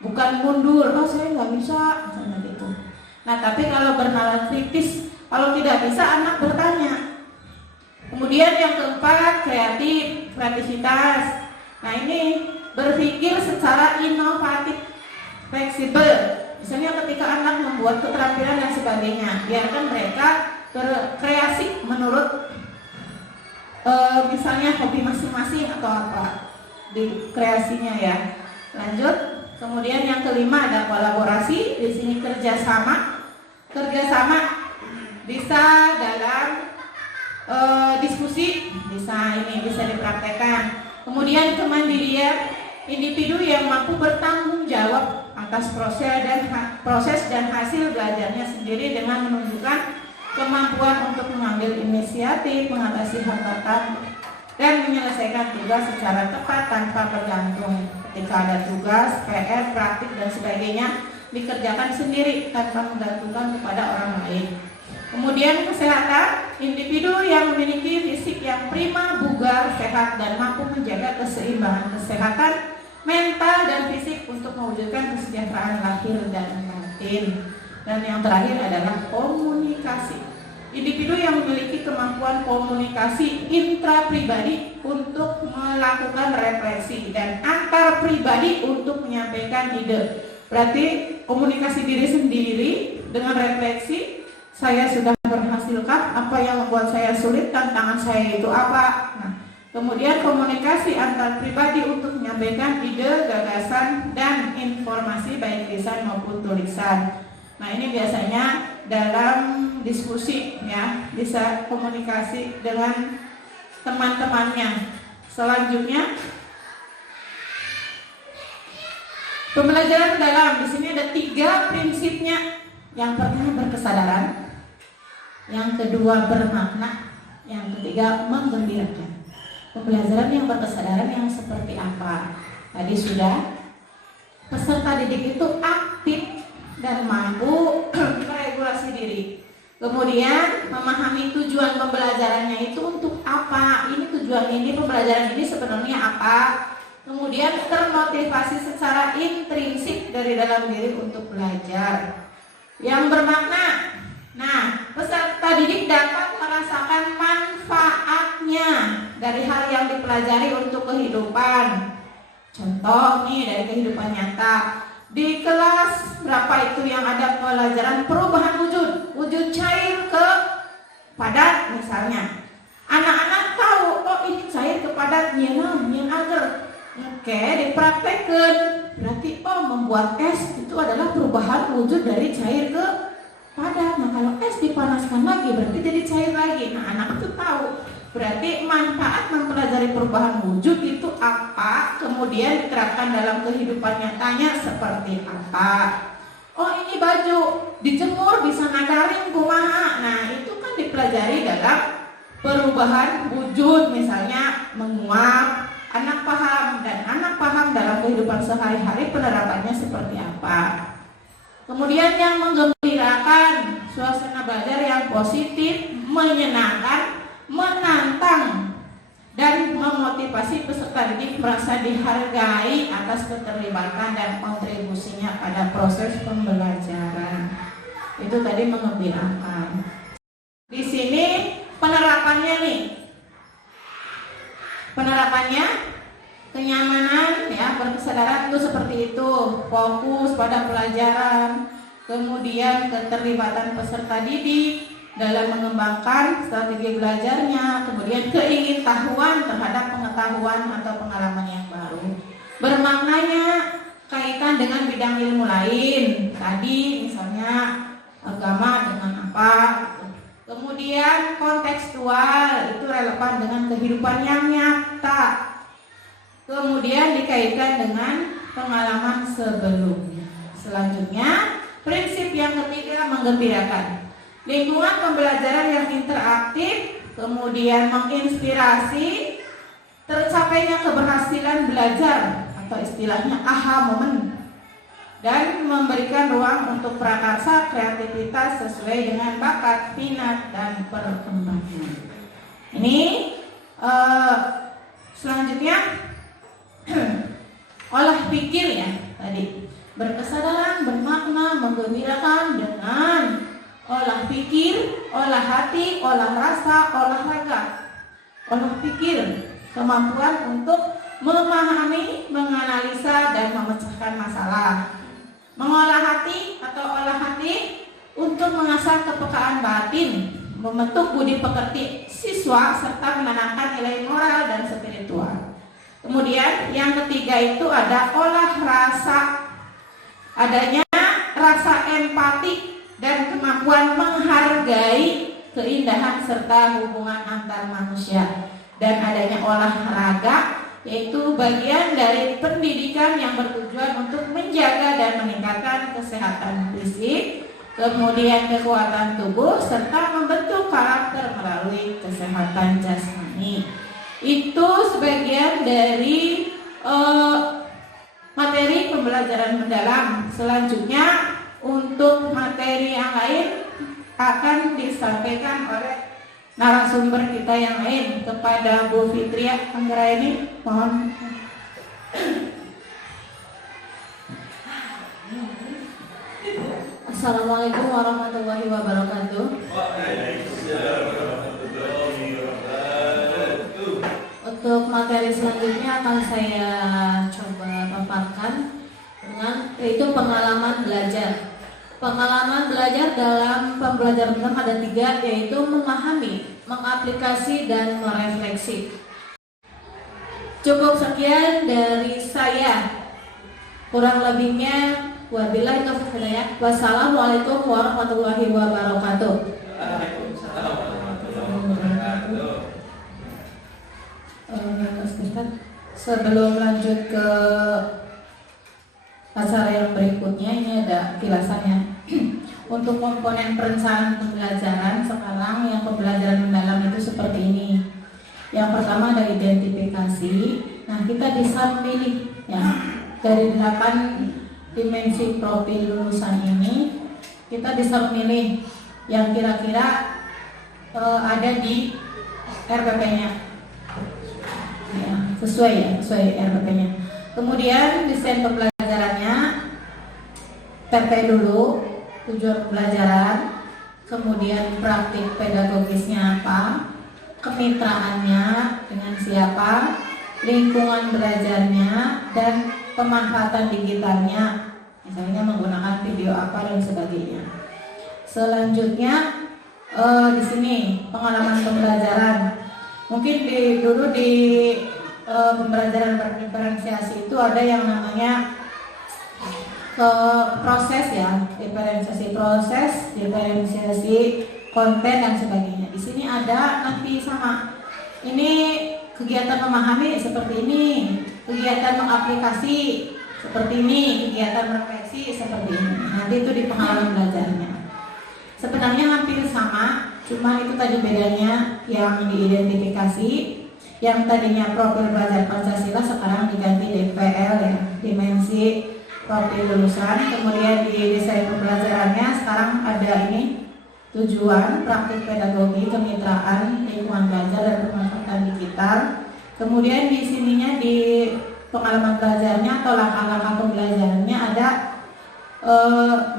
Bukan mundur, saya nggak bisa, misalnya gitu. Nah, tapi kalau bernalar kritis, kalau tidak bisa anak bertanya. Kemudian yang keempat, kreativitas. Nah, ini berpikir secara inovatif, fleksibel. Misalnya ketika anak membuat keterampilan dan sebagainya, biarkan mereka berkreasi menurut misalnya hobi masing-masing atau apa di kreasinya ya. Lanjut. Kemudian yang kelima ada kolaborasi. Di sini kerjasama. Kerjasama bisa dalam diskusi, bisa dipraktekkan. Kemudian kemandirian, individu yang mampu bertanggung jawab atas proses dan hasil belajarnya sendiri dengan menunjukkan kemampuan untuk mengambil inisiatif, mengatasi hambatan, dan menyelesaikan tugas secara tepat tanpa bergantung. Ketika ada tugas, PR, praktik, dan sebagainya dikerjakan sendiri tanpa menggantungkan kepada orang lain. Kemudian kesehatan, individu yang memiliki fisik yang prima, bugar, sehat, dan mampu menjaga keseimbangan kesehatan mental dan fisik untuk mewujudkan kesejahteraan lahir dan batin. Dan yang terakhir adalah komunikasi. Individu yang memiliki kemampuan komunikasi intrapribadi untuk melakukan refleksi dan antar pribadi untuk menyampaikan ide. Berarti komunikasi diri sendiri dengan refleksi, saya sudah berhasilkah, apa yang membuat saya sulit, tantangan saya itu apa. Nah, kemudian komunikasi antar pribadi untuk menyampaikan ide, gagasan, dan informasi baik lisan maupun tulisan. Nah, ini biasanya dalam diskusi ya, bisa komunikasi dengan teman-temannya. Selanjutnya pembelajaran dalam, di sini ada 3 prinsipnya. Yang pertama berkesadaran, yang kedua bermakna, yang ketiga menggembirakan. Pembelajaran yang berkesadaran yang seperti apa? Tadi sudah, peserta didik itu aktif dan mampu meregulasi diri. Kemudian memahami tujuan pembelajarannya itu untuk apa? Ini tujuan ini, pembelajaran ini sebenarnya apa? Kemudian termotivasi secara intrinsik dari dalam diri untuk belajar. Yang bermakna. Nah, peserta didik dapat merasakan manfaatnya dari hal yang dipelajari untuk kehidupan. Contoh nih dari kehidupan nyata. Di kelas berapa itu yang ada pelajaran perubahan wujud cair ke padat misalnya. Anak-anak tahu, ini cair ke padat, nyen agar. Oke, dipraktekkan. Berarti membuat es itu adalah perubahan wujud dari cair ke padat. Nah, kalau es dipanaskan lagi berarti jadi cair lagi. Nah, anak itu tahu. Berarti manfaat mempelajari perubahan wujud itu apa, kemudian diterapkan dalam kehidupan nyatanya seperti apa. Ini baju dijemur bisa nagarin kumaha. Nah, itu kan dipelajari dalam perubahan wujud, misalnya menguap. Anak paham, dan anak paham dalam kehidupan sehari-hari penerapannya seperti apa. Kemudian yang menggembirakan, suasana belajar yang positif, menyenangkan, menantang, dan memotivasi peserta didik merasa dihargai atas keterlibatan dan kontribusinya pada proses pembelajaran. Itu tadi menggembirakan. Di sini penerapannya nih. Penerapannya kenyamanan ya, berkesadaran itu seperti itu, fokus pada pelajaran, kemudian keterlibatan peserta didik, dalam mengembangkan strategi belajarnya, kemudian keingintahuan terhadap pengetahuan atau pengalaman yang baru. Bermaknanya kaitan dengan bidang ilmu lain. Tadi misalnya agama dengan apa. Kemudian kontekstual, itu relevan dengan kehidupan yang nyata. Kemudian dikaitkan dengan pengalaman sebelumnya. Selanjutnya, prinsip yang ketiga menggembirakan. Lingkungan pembelajaran yang interaktif, kemudian menginspirasi, tercapainya keberhasilan belajar atau istilahnya aha moment, dan memberikan ruang untuk prakarsa kreativitas sesuai dengan bakat, minat, dan perkembangan. Ini selanjutnya olah pikir ya tadi, berkesadaran, bermakna, menggembirakan dengan olah pikir, olah hati, olah rasa, olahraga. Olah pikir, kemampuan untuk memahami, menganalisa, dan memecahkan masalah. Mengolah hati atau olah hati untuk mengasah kepekaan batin, membentuk budi pekerti siswa, serta menanamkan nilai moral dan spiritual. Kemudian yang ketiga itu ada olah rasa, adanya rasa empati dan kemampuan menghargai keindahan serta hubungan antar manusia. Dan adanya olahraga, yaitu bagian dari pendidikan yang bertujuan untuk menjaga dan meningkatkan kesehatan fisik, kemudian kekuatan tubuh, serta membentuk karakter melalui kesehatan jasmani. Itu sebagian dari materi pembelajaran mendalam. Selanjutnya untuk materi yang lain akan disampaikan oleh narasumber kita yang lain. Kepada Bu Fitria Anggraini, mohon. Assalamualaikum warahmatullahi wabarakatuh. Untuk materi selanjutnya akan saya coba paparkan dengan yaitu pengalaman belajar. Pengalaman belajar dalam pembelajaran mendalam ada 3, yaitu memahami, mengaplikasi, dan merefleksi. Cukup sekian dari saya. Kurang lebihnya wabillahi taufiq wal hidayah. Wassalamualaikum warahmatullahi wabarakatuh. Sebelum lanjut ke acara yang berikutnya, ini ada kilasannya. Untuk komponen perencanaan pembelajaran sekarang, yang pembelajaran mendalam itu seperti ini. Yang pertama ada identifikasi. Nah, kita bisa memilih ya dari 8 dimensi profil lulusan ini, kita bisa memilih yang kira-kira ada di RPP-nya. Ya, sesuai RPP-nya. Kemudian desain pembelajarannya, PP dulu, tujuan pembelajaran, kemudian praktik pedagogisnya apa, kemitraannya dengan siapa, lingkungan belajarnya, dan pemanfaatan digitalnya, misalnya menggunakan video apa dan sebagainya. Selanjutnya di sini pengalaman pembelajaran. Mungkin dulu di pembelajaran berdiferensiasi itu ada yang namanya proses ya, diferensiasi proses, diferensiasi konten dan sebagainya. Di sini ada nanti sama. Ini kegiatan memahami seperti ini, kegiatan mengaplikasi seperti ini, kegiatan refleksi seperti ini. Nanti itu di pengalaman belajarnya. Sebenarnya hampir sama, cuma itu tadi bedanya yang diidentifikasi, yang tadinya profil belajar Pancasila sekarang diganti DPL ya, dimensi profil lulusan. Kemudian di desain pembelajarannya sekarang ada ini tujuan, praktik pedagogi, kemitraan, lingkungan belajar, dan pemanfaatan digital. Kemudian di sininya di pengalaman belajarnya atau langkah-langkah pembelajarannya ada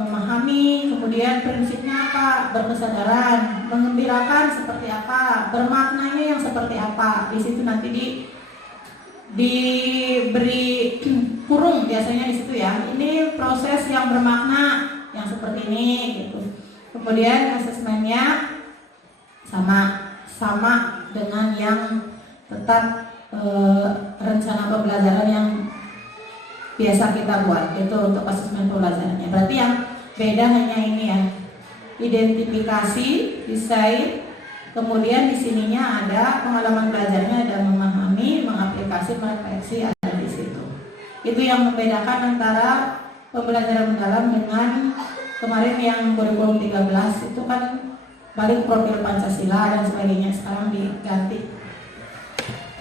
memahami, kemudian prinsipnya apa, berkesadaran, mengembirakan seperti apa, bermaknanya yang seperti apa. Di situ nanti diberi kurung biasanya di situ ya. Ini proses yang bermakna yang seperti ini gitu. Kemudian asesmennya sama dengan yang tetap rencana pembelajaran yang biasa kita buat itu untuk asesmen pembelajarannya. Berarti yang beda hanya ini ya, identifikasi, desain, kemudian di sininya ada pengalaman belajarnya, ada memahami, mengaplikasi, merefleksi ada di situ. Itu yang membedakan antara pembelajaran mendalam dengan kemarin yang kurikulum 13 itu kan paling profil Pancasila dan sebagainya, sekarang diganti.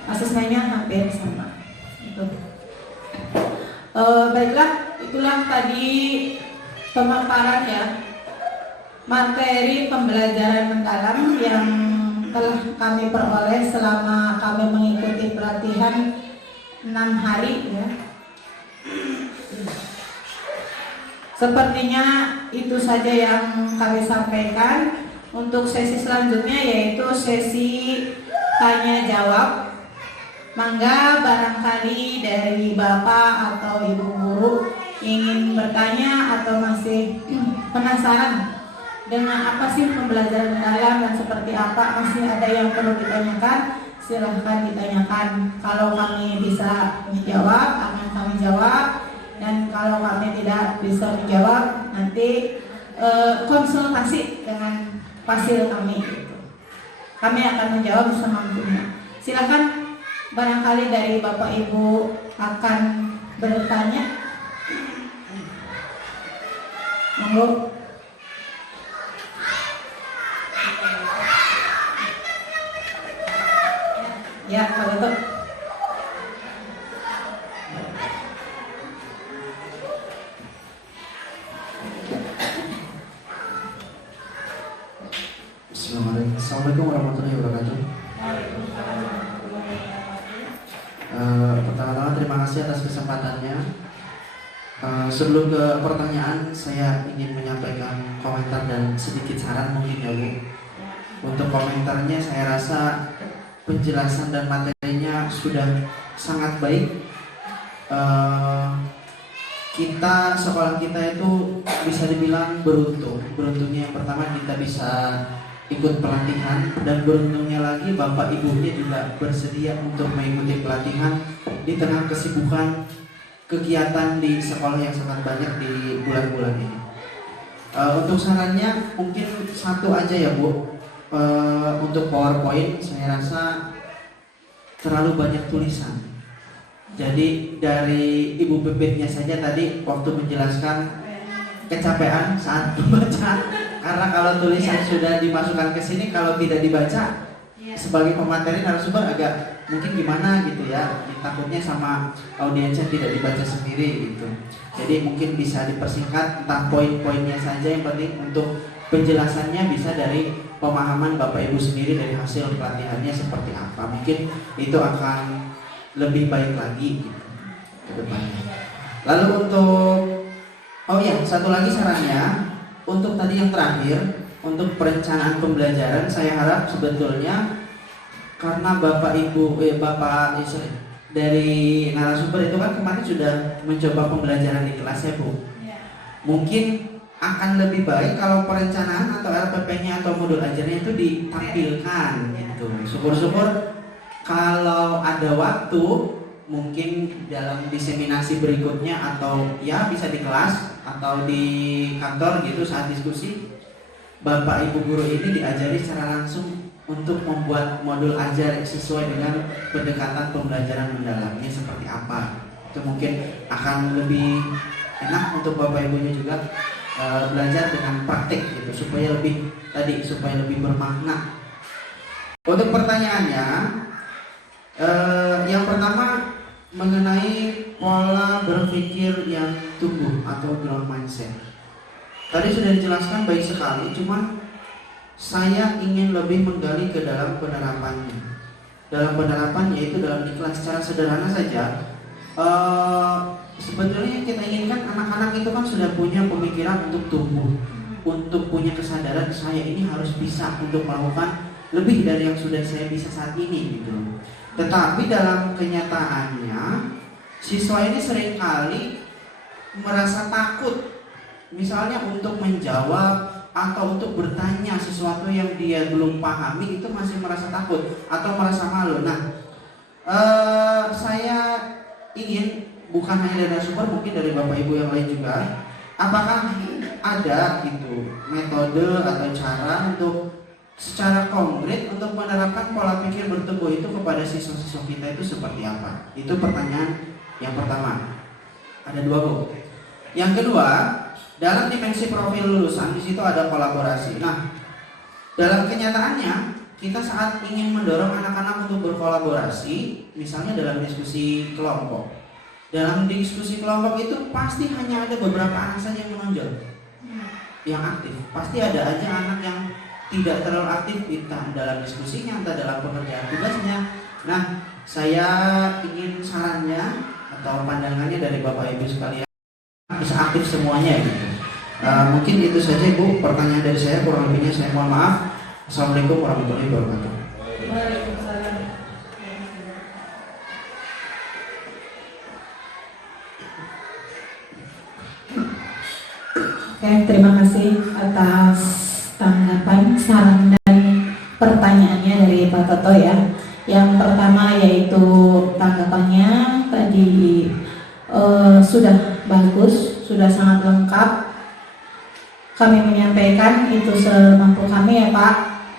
Asesmennya hampir sama. Itu. Baiklah, itulah tadi pemaparan ya materi pembelajaran mendalam yang telah kami peroleh selama kami mengikuti pelatihan 6 hari ya. Sepertinya itu saja yang kami sampaikan. Untuk sesi selanjutnya yaitu sesi tanya jawab. Mangga barangkali dari Bapak atau Ibu guru ingin bertanya atau masih penasaran dengan apa sih pembelajaran mendalam dan seperti apa, masih ada yang perlu ditanyakan, silahkan ditanyakan. Kalau kami bisa menjawab, akan kami jawab, dan kalau kami tidak bisa menjawab, nanti konsultasi dengan fasil kami gitu. Kami akan menjawab semampunya. Silahkan barangkali dari Bapak Ibu akan bertanya. Monggo. Ya, kalau itu. Assalamualaikum warahmatullahi wabarakatuh. Pertama-tama terima kasih atas kesempatannya. Sebelum ke pertanyaan, saya ingin menyampaikan komentar dan sedikit saran mungkin ya Bu. Untuk komentarnya, saya rasa penjelasan dan materinya sudah sangat baik. Kita, sekolah kita itu bisa dibilang beruntung. Beruntungnya yang pertama kita bisa ikut pelatihan, dan beruntungnya lagi bapak ibunya juga bersedia untuk mengikuti pelatihan di tengah kesibukan kegiatan di sekolah yang sangat banyak di bulan-bulan ini. Untuk sarannya mungkin satu aja ya Bu. Untuk PowerPoint saya rasa terlalu banyak tulisan. Jadi dari Ibu Pipitnya saja tadi waktu menjelaskan kecapean saat membaca. Karena kalau tulisan sudah dimasukkan ke sini, kalau tidak dibaca sebagai pemateri narasumber agak mungkin gimana gitu ya. Takutnya sama audiensnya tidak dibaca sendiri gitu. Jadi mungkin bisa dipersingkat, entah poin-poinnya saja, yang penting untuk penjelasannya bisa dari pemahaman Bapak Ibu sendiri dari hasil pelatihannya seperti apa. Mungkin itu akan lebih baik lagi gitu ke depannya. Lalu untuk satu lagi sarannya, untuk tadi yang terakhir, untuk perencanaan pembelajaran, saya harap sebetulnya karena Bapak Ibu dari narasumber itu kan kemarin sudah mencoba pembelajaran di kelas ya Bu. Mungkin akan lebih baik kalau perencanaan atau LPP-nya atau modul ajarnya itu ditampilkan gitu. Syukur-syukur kalau ada waktu mungkin dalam diseminasi berikutnya atau ya bisa di kelas atau di kantor gitu saat diskusi, Bapak Ibu guru ini diajari secara langsung untuk membuat modul ajar sesuai dengan pendekatan pembelajaran mendalamnya seperti apa. Itu mungkin akan lebih enak untuk Bapak Ibunya juga belajar dengan praktik gitu supaya lebih bermakna. Untuk pertanyaannya, yang pertama mengenai pola berpikir yang tumbuh atau growth mindset. Tadi sudah dijelaskan baik sekali, cuma saya ingin lebih menggali ke dalam penerapannya. Dalam penerapan yaitu dalam iklan secara sederhana saja. Sebetulnya kita inginkan anak-anak itu kan sudah punya pemikiran untuk tumbuh, untuk punya kesadaran saya ini harus bisa untuk melakukan lebih dari yang sudah saya bisa saat ini gitu. Tetapi dalam kenyataannya siswa ini seringkali merasa takut, misalnya untuk menjawab atau untuk bertanya sesuatu yang dia belum pahami itu masih merasa takut atau merasa malu. Nah, saya ingin bukan hanya dari super, mungkin dari Bapak Ibu yang lain juga, apakah ada gitu metode atau cara untuk secara konkret untuk menerapkan pola pikir bertumbuh itu kepada siswa-siswa kita itu seperti apa? Itu pertanyaan yang pertama. Ada 2 Bu. Yang kedua, dalam dimensi profil lulusan di situ ada kolaborasi. Nah, dalam kenyataannya kita saat ingin mendorong anak-anak untuk berkolaborasi, misalnya dalam diskusi kelompok. Dalam diskusi kelompok itu pasti hanya ada beberapa anak saja yang menonjol, yang aktif. Pasti ada aja anak yang tidak terlalu aktif entah dalam diskusinya, entah dalam pekerjaan tugasnya. Nah, saya ingin sarannya atau pandangannya dari Bapak Ibu sekalian bisa aktif semuanya gitu. Mungkin itu saja Ibu pertanyaan dari saya, kurang lebihnya saya mohon maaf. Assalamualaikum warahmatullahi wabarakatuh. Waalaikumsalam. Oke, terima kasih atas tanggapan, saran dan pertanyaannya dari Pak Toto ya. Yang pertama yaitu tanggapannya tadi sudah bagus, sudah sangat lengkap. Kami menyampaikan itu semampu kami ya Pak.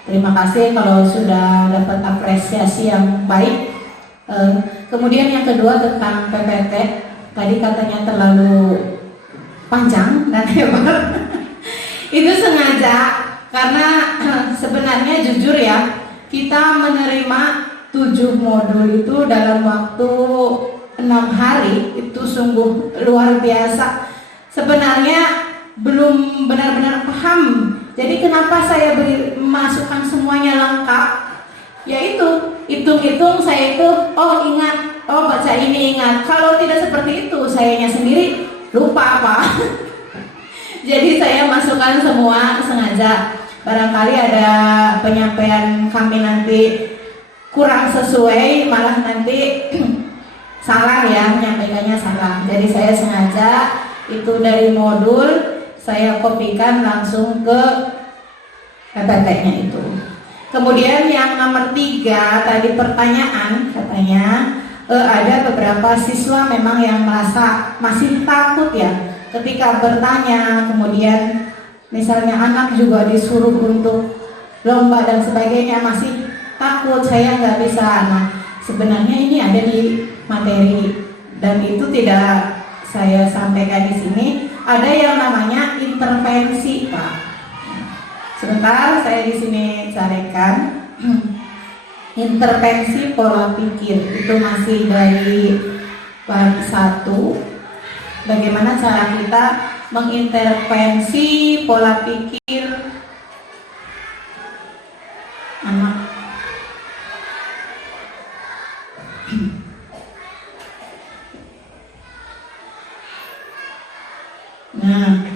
Terima kasih kalau sudah dapat apresiasi yang baik. Kemudian yang kedua tentang PPT, tadi katanya terlalu panjang dan lebar. Itu sengaja karena sebenarnya jujur ya, kita menerima 7 modul itu dalam waktu 6 hari itu sungguh luar biasa. Sebenarnya belum benar-benar paham. Jadi kenapa saya beri masukan semuanya lengkap? Yaitu hitung-hitung saya itu ingat, baca ini ingat. Kalau tidak seperti itu, sayanya sendiri lupa apa. Jadi saya masukkan semua sengaja. Barangkali ada penyampaian kami nanti kurang sesuai, malah nanti salah ya, menyampaikannya salah. Jadi saya sengaja itu dari modul saya kopikan langsung ke PPT-nya itu. Kemudian yang nomor 3 tadi pertanyaan katanya ada beberapa siswa memang yang merasa masih takut ya ketika bertanya, kemudian misalnya anak juga disuruh untuk lomba dan sebagainya masih takut, saya nggak bisa. Nah, sebenarnya ini ada di materi dan itu tidak saya sampaikan di sini. Ada yang namanya intervensi, Pak. Sebentar, saya di sini carikan. Intervensi pola pikir itu masih dari bab 1. Bagaimana cara kita mengintervensi pola pikir anak. Nah,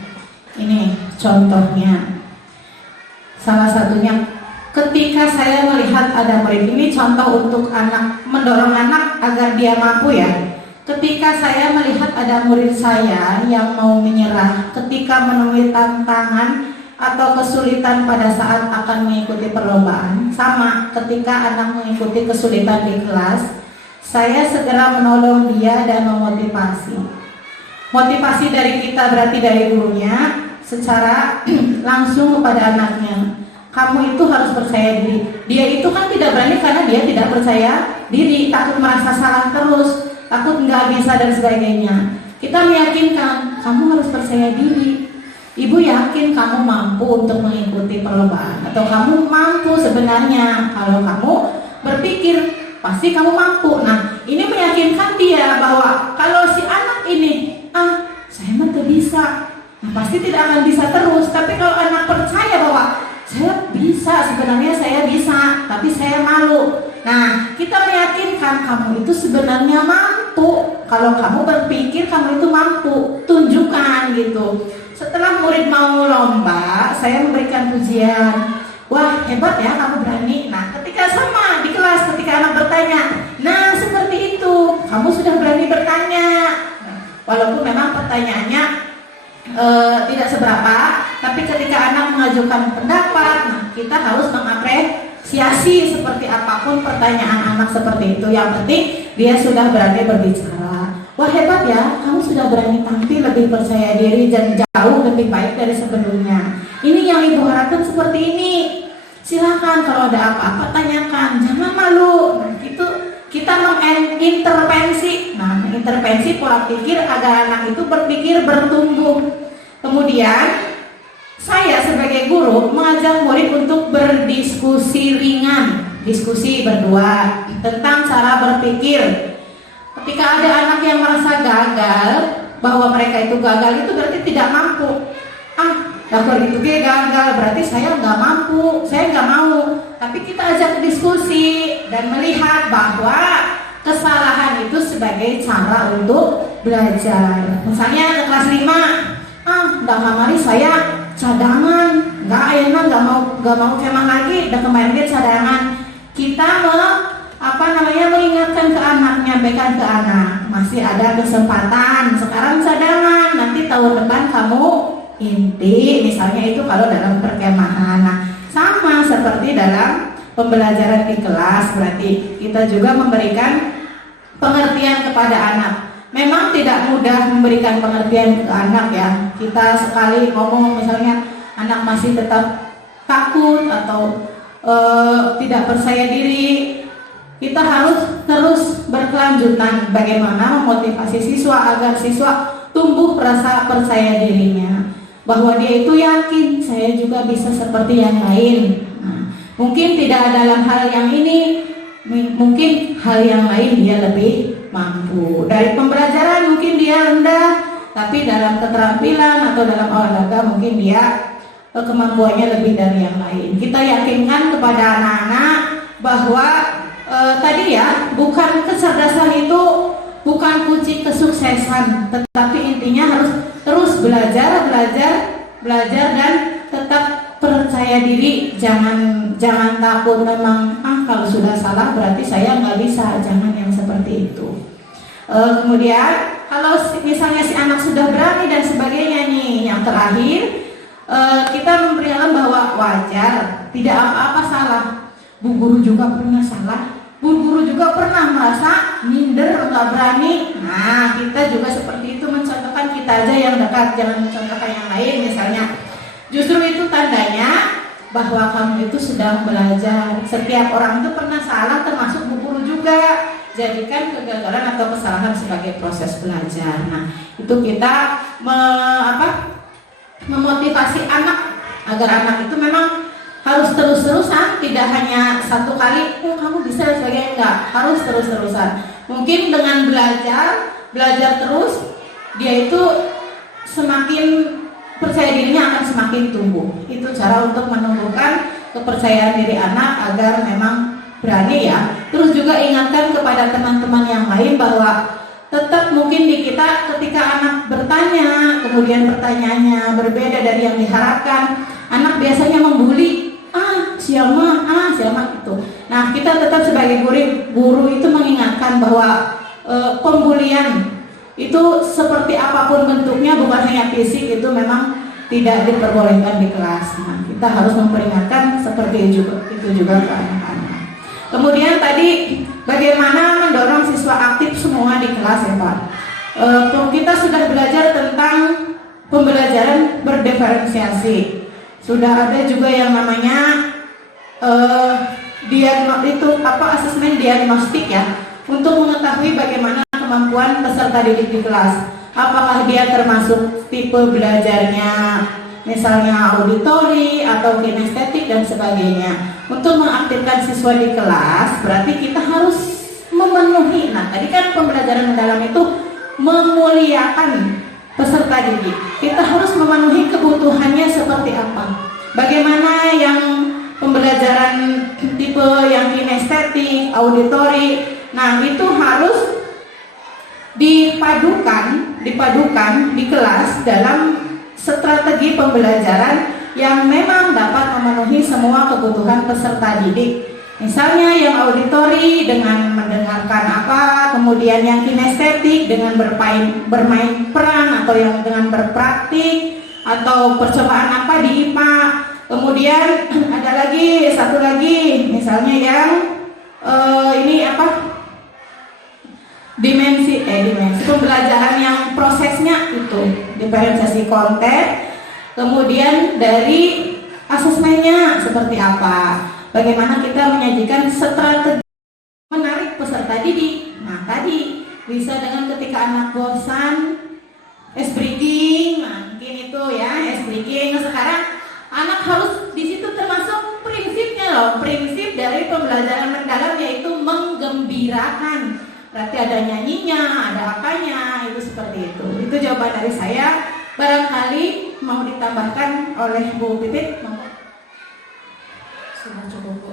ini contohnya. Salah satunya ketika saya melihat ada murid, ini contoh untuk anak, mendorong anak agar dia mampu ya. Ketika saya melihat ada murid saya yang mau menyerah ketika menemui tantangan atau kesulitan pada saat akan mengikuti perlombaan, sama ketika anak mengikuti kesulitan di kelas, saya segera menolong dia dan memotivasi. Motivasi dari kita berarti dari gurunya secara langsung kepada anaknya. Kamu itu harus percaya diri. Dia itu kan tidak berani karena dia tidak percaya diri, takut merasa salah terus, takut nggak bisa dan sebagainya. Kita meyakinkan, kamu harus percaya diri. Ibu yakin kamu mampu untuk mengikuti perlombaan, atau kamu mampu sebenarnya. Kalau kamu berpikir, pasti kamu mampu. Nah, ini meyakinkan dia bahwa kalau si anak ini, saya mah tidak bisa, nah, pasti tidak akan bisa terus. Tapi kalau anak percaya bahwa saya bisa, sebenarnya saya bisa, tapi saya malu. Nah, kita meyakinkan kamu itu sebenarnya mampu. Kalau kamu berpikir kamu itu mampu, tunjukkan gitu. Setelah murid mau lomba, saya memberikan pujian. Wah, hebat ya kamu berani. Nah, ketika sama di kelas, ketika anak bertanya, nah seperti itu, kamu sudah berani bertanya. Walaupun memang pertanyaannya tidak seberapa, Tapi ketika anak mengajukan pendapat, nah kita harus mengapresiasi seperti apapun pertanyaan anak seperti itu. Yang penting dia sudah berani berbicara. Wah hebat ya, kamu sudah berani tampil, lebih percaya diri dan jauh lebih baik dari sebelumnya. Ini yang ibu harapkan seperti ini. Silakan kalau ada apa-apa tanyakan, jangan malu. Nah, itu kita mengintervensi. Nah, intervensi pola pikir agar anak itu berpikir bertumbuh. Kemudian saya sebagai guru mengajak murid untuk berdiskusi ringan, diskusi berdua tentang cara berpikir. Ketika ada anak yang merasa gagal, bahwa mereka itu gagal itu berarti tidak mampu. Dapur itu gagal, berarti saya nggak mampu, saya nggak mau. Tapi kita ajak diskusi dan melihat bahwa kesalahan itu sebagai cara untuk belajar. Misalnya ke kelas 5, udah kamari saya cadangan, nggak enak, nggak mau kemah lagi, udah kemarin dia cadangan. Kita mengingatkan ke anak, menyampaikan ke anak, masih ada kesempatan. Sekarang cadangan, nanti tahun depan kamu inti, misalnya itu kalau dalam perkemahan. Nah, sama seperti dalam pembelajaran di kelas, berarti kita juga memberikan pengertian kepada anak. Memang tidak mudah memberikan pengertian ke anak ya. Kita sekali ngomong misalnya anak masih tetap takut atau tidak percaya diri, kita harus terus berkelanjutan bagaimana memotivasi siswa agar siswa tumbuh rasa percaya dirinya, bahwa dia itu yakin saya juga bisa seperti yang lain. Nah, mungkin tidak dalam hal yang ini, mungkin hal yang lain dia lebih mampu. Dari pembelajaran mungkin dia rendah, tapi dalam keterampilan atau dalam olahraga mungkin dia kemampuannya lebih dari yang lain. Kita yakinkan kepada anak-anak bahwa tadi ya, bukan kecerdasan itu bukan kunci kesuksesan, tetapi intinya harus terus belajar dan tetap percaya diri. Jangan takut memang kalau sudah salah berarti saya nggak bisa, jangan yang seperti itu. Kemudian kalau misalnya si anak sudah berani dan sebagainya nih, yang terakhir kita memperlihatkan bahwa wajar, tidak apa-apa salah. Bu guru juga pernah salah, Bu guru juga pernah merasa minder, nggak berani. Nah, kita juga seperti itu, mencontohkan kita aja yang dekat, jangan mencontohkan yang lain misalnya. Justru itu tandanya bahwa kamu itu sedang belajar. Setiap orang itu pernah salah, termasuk bu guru juga. Jadikan kegagalan atau kesalahan sebagai proses belajar. Nah, itu kita memotivasi anak agar anak itu memang harus terus-terusan, tidak hanya satu kali, kamu bisa dan sebagainya, enggak, harus terus-terusan. Mungkin dengan belajar terus, dia itu semakin percaya dirinya akan semakin tumbuh. Itu cara untuk menumbuhkan kepercayaan diri anak agar memang berani ya. Terus juga ingatkan kepada teman-teman yang lain bahwa tetap mungkin di kita ketika anak bertanya, kemudian pertanyaannya berbeda dari yang diharapkan, anak biasanya membuli, siapa gitu. Nah, kita tetap sebagai guru itu mengingatkan bahwa pembulian itu seperti apapun bentuknya, bukan hanya fisik, itu memang tidak diperbolehkan di kelas. Nah, kita harus memperingatkan seperti itu juga ke anak-anak. Kemudian tadi bagaimana mendorong siswa aktif semua di kelas ya Pak. Kita sudah belajar tentang pembelajaran berdiferensiasi. Sudah ada juga yang namanya asesmen diagnostik ya, untuk mengetahui bagaimana kemampuan peserta didik di kelas. Apakah dia termasuk tipe belajarnya misalnya auditori atau kinestetik dan sebagainya. Untuk mengaktifkan siswa di kelas berarti kita harus memenuhi. Nah, tadi kan pembelajaran mendalam itu memuliakan peserta didik. Kita harus memenuhi kebutuhannya seperti apa. Bagaimana yang pembelajaran tipe yang kinestetik, auditori, nah itu harus dipadukan di kelas dalam strategi pembelajaran yang memang dapat memenuhi semua kebutuhan peserta didik. Misalnya yang auditori dengan mendengarkan apa, kemudian yang kinestetik dengan bermain peran atau yang dengan berpraktik, atau percobaan apa di IPA. Kemudian ada lagi satu lagi, misalnya yang ini apa? Dimensi pembelajaran yang prosesnya itu diferensiasi konten. Kemudian dari asesmennya seperti apa? Bagaimana kita menyajikan strategi menarik peserta didik. Nah, tadi bisa dengan ketika anak bosan, ice breaking, nah, mungkin itu ya, ice breaking. Sekarang anak harus di situ termasuk prinsipnya loh, prinsip dari pembelajaran mendalam yaitu menggembirakan. Berarti ada nyanyinya, ada apanya, itu seperti itu. Itu jawaban dari saya. Barangkali mau ditambahkan oleh Bu Pipit? Sudah cukup, Bu.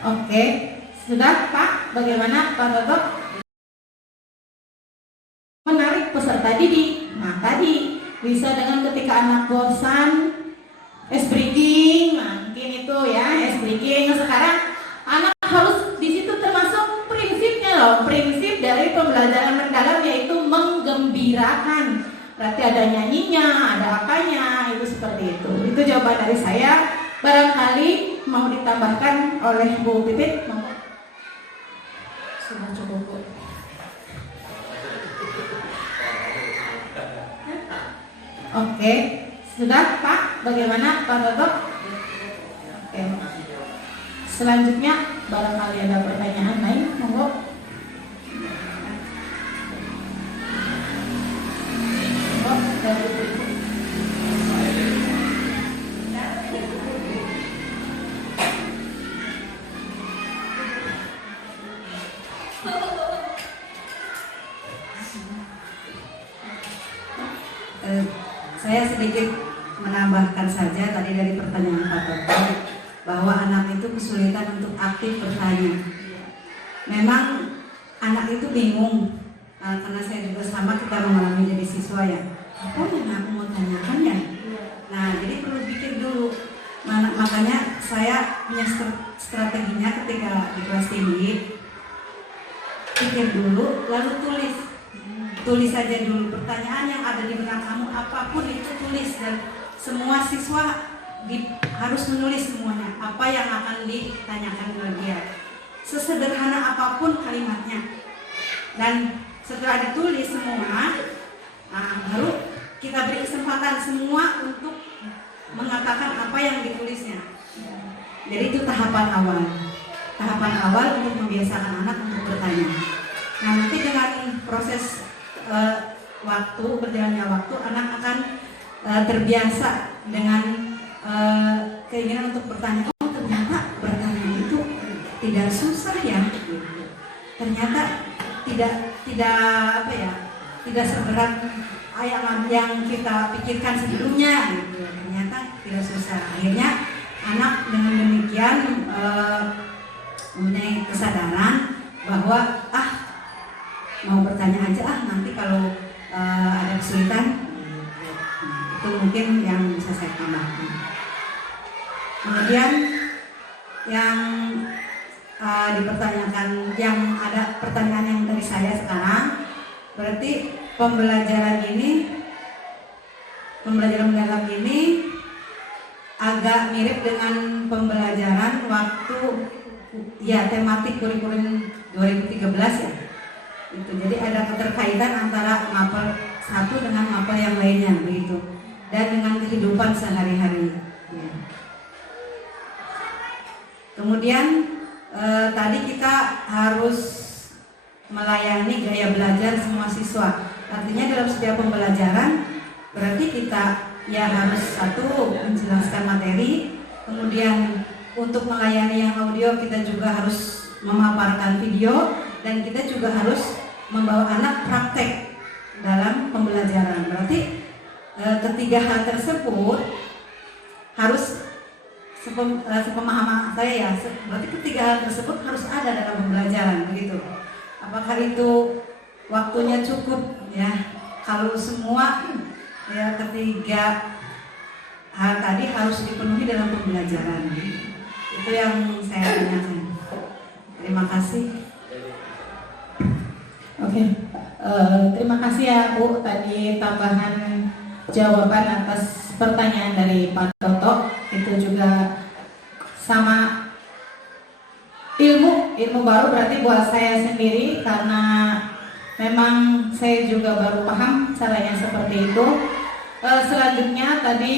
Oke, sudah Pak? Bagaimana Pak Toto? Menarik peserta didik. Nah, tadi bisa dengan ketika anak bosan, ice breaking, nah, mungkin itu ya, ice breaking. Sekarang anak harus di situ termasuk prinsipnya loh, prinsip dari pembelajaran mendalam yaitu menggembirakan. Berarti ada nyanyinya, ada apanya, itu seperti itu. Itu jawaban dari saya. Barangkali mau ditambahkan oleh Bu Pipit? Sudah cukup, Bu. Oke, sudah Pak? Bagaimana Pak Toto? Oke. Selanjutnya barangkali ada pertanyaan lain, monggo. Monggo dari Bu Ibu. Saya sedikit menambahkan saja tadi dari pertanyaan Pak Toto bahwa anak itu kesulitan untuk aktif bertanya. Memang anak itu bingung karena saya juga sama, kita mengalami jadi siswa ya. Apa yang aku mau tanyakan ya? Nah, jadi perlu pikir dulu. Makanya saya punya strateginya ketika di kelas tinggi, pikir dulu lalu tulis saja dulu pertanyaan yang ada di benak kamu, apapun itu tulis, dan semua siswa harus menulis semuanya apa yang akan ditanyakan ke dia, sesederhana apapun kalimatnya. Dan setelah ditulis semua, baru kita beri kesempatan semua untuk mengatakan apa yang ditulisnya. Jadi itu tahapan awal untuk membiasakan anak untuk bertanya. Nah, nanti dengan proses berjalannya waktu, anak akan terbiasa dengan keinginan untuk bertanya. Oh, ternyata bertanya itu tidak susah ya. Ternyata tidak seberat yang kita pikirkan sebelumnya. Gitu. Ternyata tidak susah. Akhirnya anak dengan demikian mempunyai kesadaran bahwa mau bertanya aja, nanti kalau ada kesulitan, itu mungkin yang bisa saya tambahkan. Kemudian yang dipertanyakan, yang ada pertanyaan yang dari saya sekarang, berarti pembelajaran mendalam ini agak mirip dengan pembelajaran waktu tematik kurikulum 2013 ya. Itu jadi ada keterkaitan antara mapel satu dengan mapel yang lainnya begitu, dan dengan kehidupan sehari-hari. Ya. Kemudian tadi kita harus melayani gaya belajar semua siswa. Artinya dalam setiap pembelajaran berarti kita harus satu menjelaskan materi, kemudian untuk melayani yang audio kita juga harus memaparkan video, dan kita juga harus membawa anak praktek dalam pembelajaran. Berarti ketiga hal tersebut harus sepemahaman saya ya. Berarti ketiga hal tersebut harus ada dalam pembelajaran begitu. Apakah itu waktunya cukup ya? Kalau semua ketiga hal tadi harus dipenuhi dalam pembelajaran. Itu yang saya tanyakan. Terima kasih. Oke, Terima kasih ya Bu, tadi tambahan jawaban atas pertanyaan dari Pak Toto. Itu juga sama ilmu baru berarti buat saya sendiri, karena memang saya juga baru paham caranya seperti itu. Selanjutnya tadi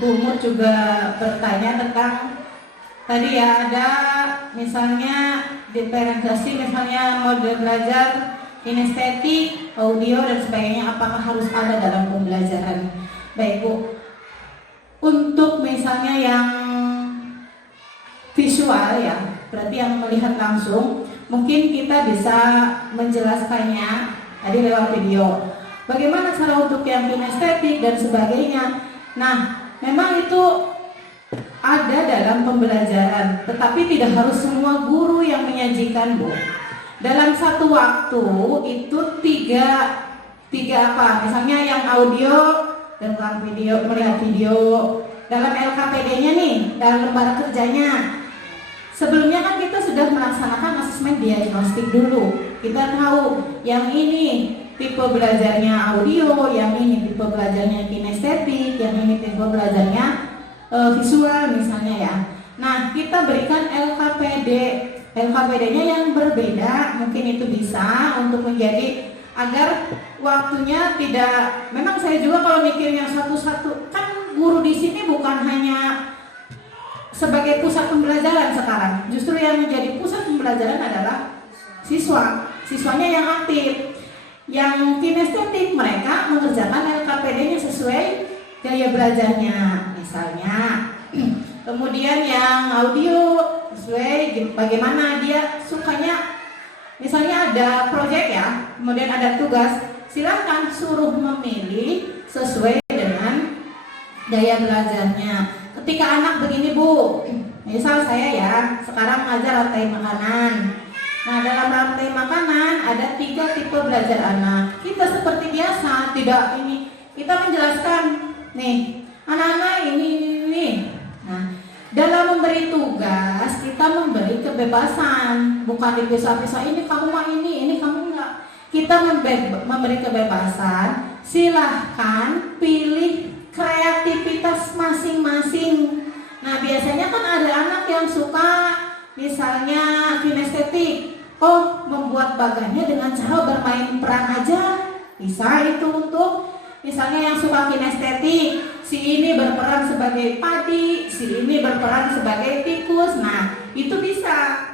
Bu Mut juga bertanya tentang tadi ya, ada misalnya diferensiasi, misalnya model belajar kinestetik, audio dan sebagainya, apakah harus ada dalam pembelajaran? Baik Bu, untuk misalnya yang visual ya, berarti yang melihat langsung, mungkin kita bisa menjelaskannya tadi lewat video. Bagaimana cara untuk yang kinestetik dan sebagainya. Nah, memang itu ada dalam pembelajaran, tetapi tidak harus semua guru yang menyajikan Bu. Dalam satu waktu itu tiga apa? Misalnya yang audio dan video, melihat video. Dalam LKPD-nya nih, dalam lembar kerjanya. Sebelumnya kan kita sudah melaksanakan asesmen diagnostik dulu. Kita tahu yang ini tipe belajarnya audio, yang ini tipe belajarnya kinestetik, yang ini tipe belajarnya visual misalnya ya. Nah, kita berikan LKPD-nya yang berbeda, mungkin itu bisa untuk menjadi agar waktunya tidak. Memang saya juga kalau mikirnya satu-satu, kan guru di sini bukan hanya sebagai pusat pembelajaran sekarang. Justru yang menjadi pusat pembelajaran adalah siswanya yang aktif. Yang kinestetik mereka mengerjakan LKPD-nya sesuai gaya belajarnya misalnya. Kemudian yang audio sesuai bagaimana dia sukanya. Misalnya ada proyek ya, kemudian ada tugas, silakan suruh memilih sesuai dengan gaya belajarnya. Ketika anak begini Bu, misal saya ya sekarang ngajar rantai makanan. Nah, dalam rantai makanan ada 3 tipe belajar anak. Kita seperti biasa, tidak ini. Kita menjelaskan, nih, anak-anak ini. Nah, dalam memberi tugas, kita memberi kebebasan. Bukan dipisah-pisah, ini kamu mah ini kamu enggak. Kita memberi kebebasan, silahkan pilih kreativitas masing-masing. Nah, biasanya kan ada anak yang suka misalnya kinestetik. Oh, membuat bagannya dengan cara bermain peran aja. Bisa itu untuk misalnya yang suka kinestetik, si ini berperan sebagai padi, si ini berperan sebagai tikus. Nah, itu bisa.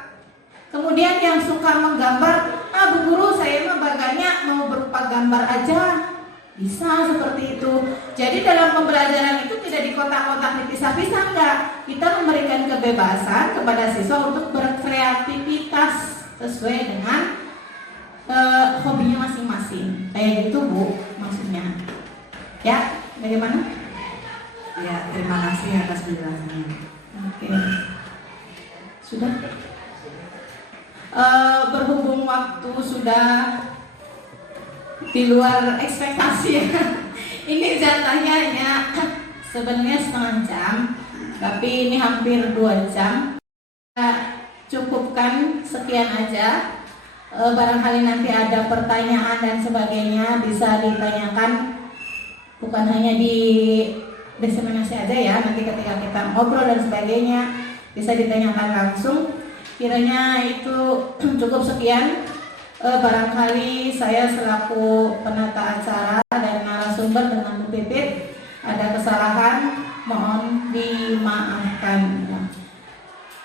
Kemudian yang suka menggambar, Bu Guru saya mah bagannya mau berupa gambar aja. Bisa seperti itu. Jadi dalam pembelajaran itu tidak dikotak-kotak, dipisah-pisah, enggak. Kita memberikan kebebasan kepada siswa untuk berkreativitas sesuai dengan hobinya masing-masing. Kayak gitu Bu, maksudnya. Ya, bagaimana? Ya, terima kasih atas penjelasannya. Oke. Sudah? Berhubung waktu sudah di luar ekspektasi ya. Ini jatahnya hanya sebenarnya setengah jam, tapi ini hampir 2 jam. Cukupkan sekian aja. Barangkali nanti ada pertanyaan dan sebagainya bisa ditanyakan, bukan hanya di diseminasi aja ya. Nanti ketika kita ngobrol dan sebagainya bisa ditanyakan langsung. Kiranya itu cukup sekian. Barangkali saya selaku penata acara dan narasumber dengan Bu Pipit ada kesalahan, mohon dimaafkan.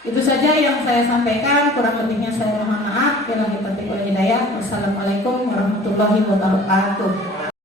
Itu saja yang saya sampaikan, kurang lebihnya saya mohon maaf. Wassalamualaikum warahmatullahi wabarakatuh.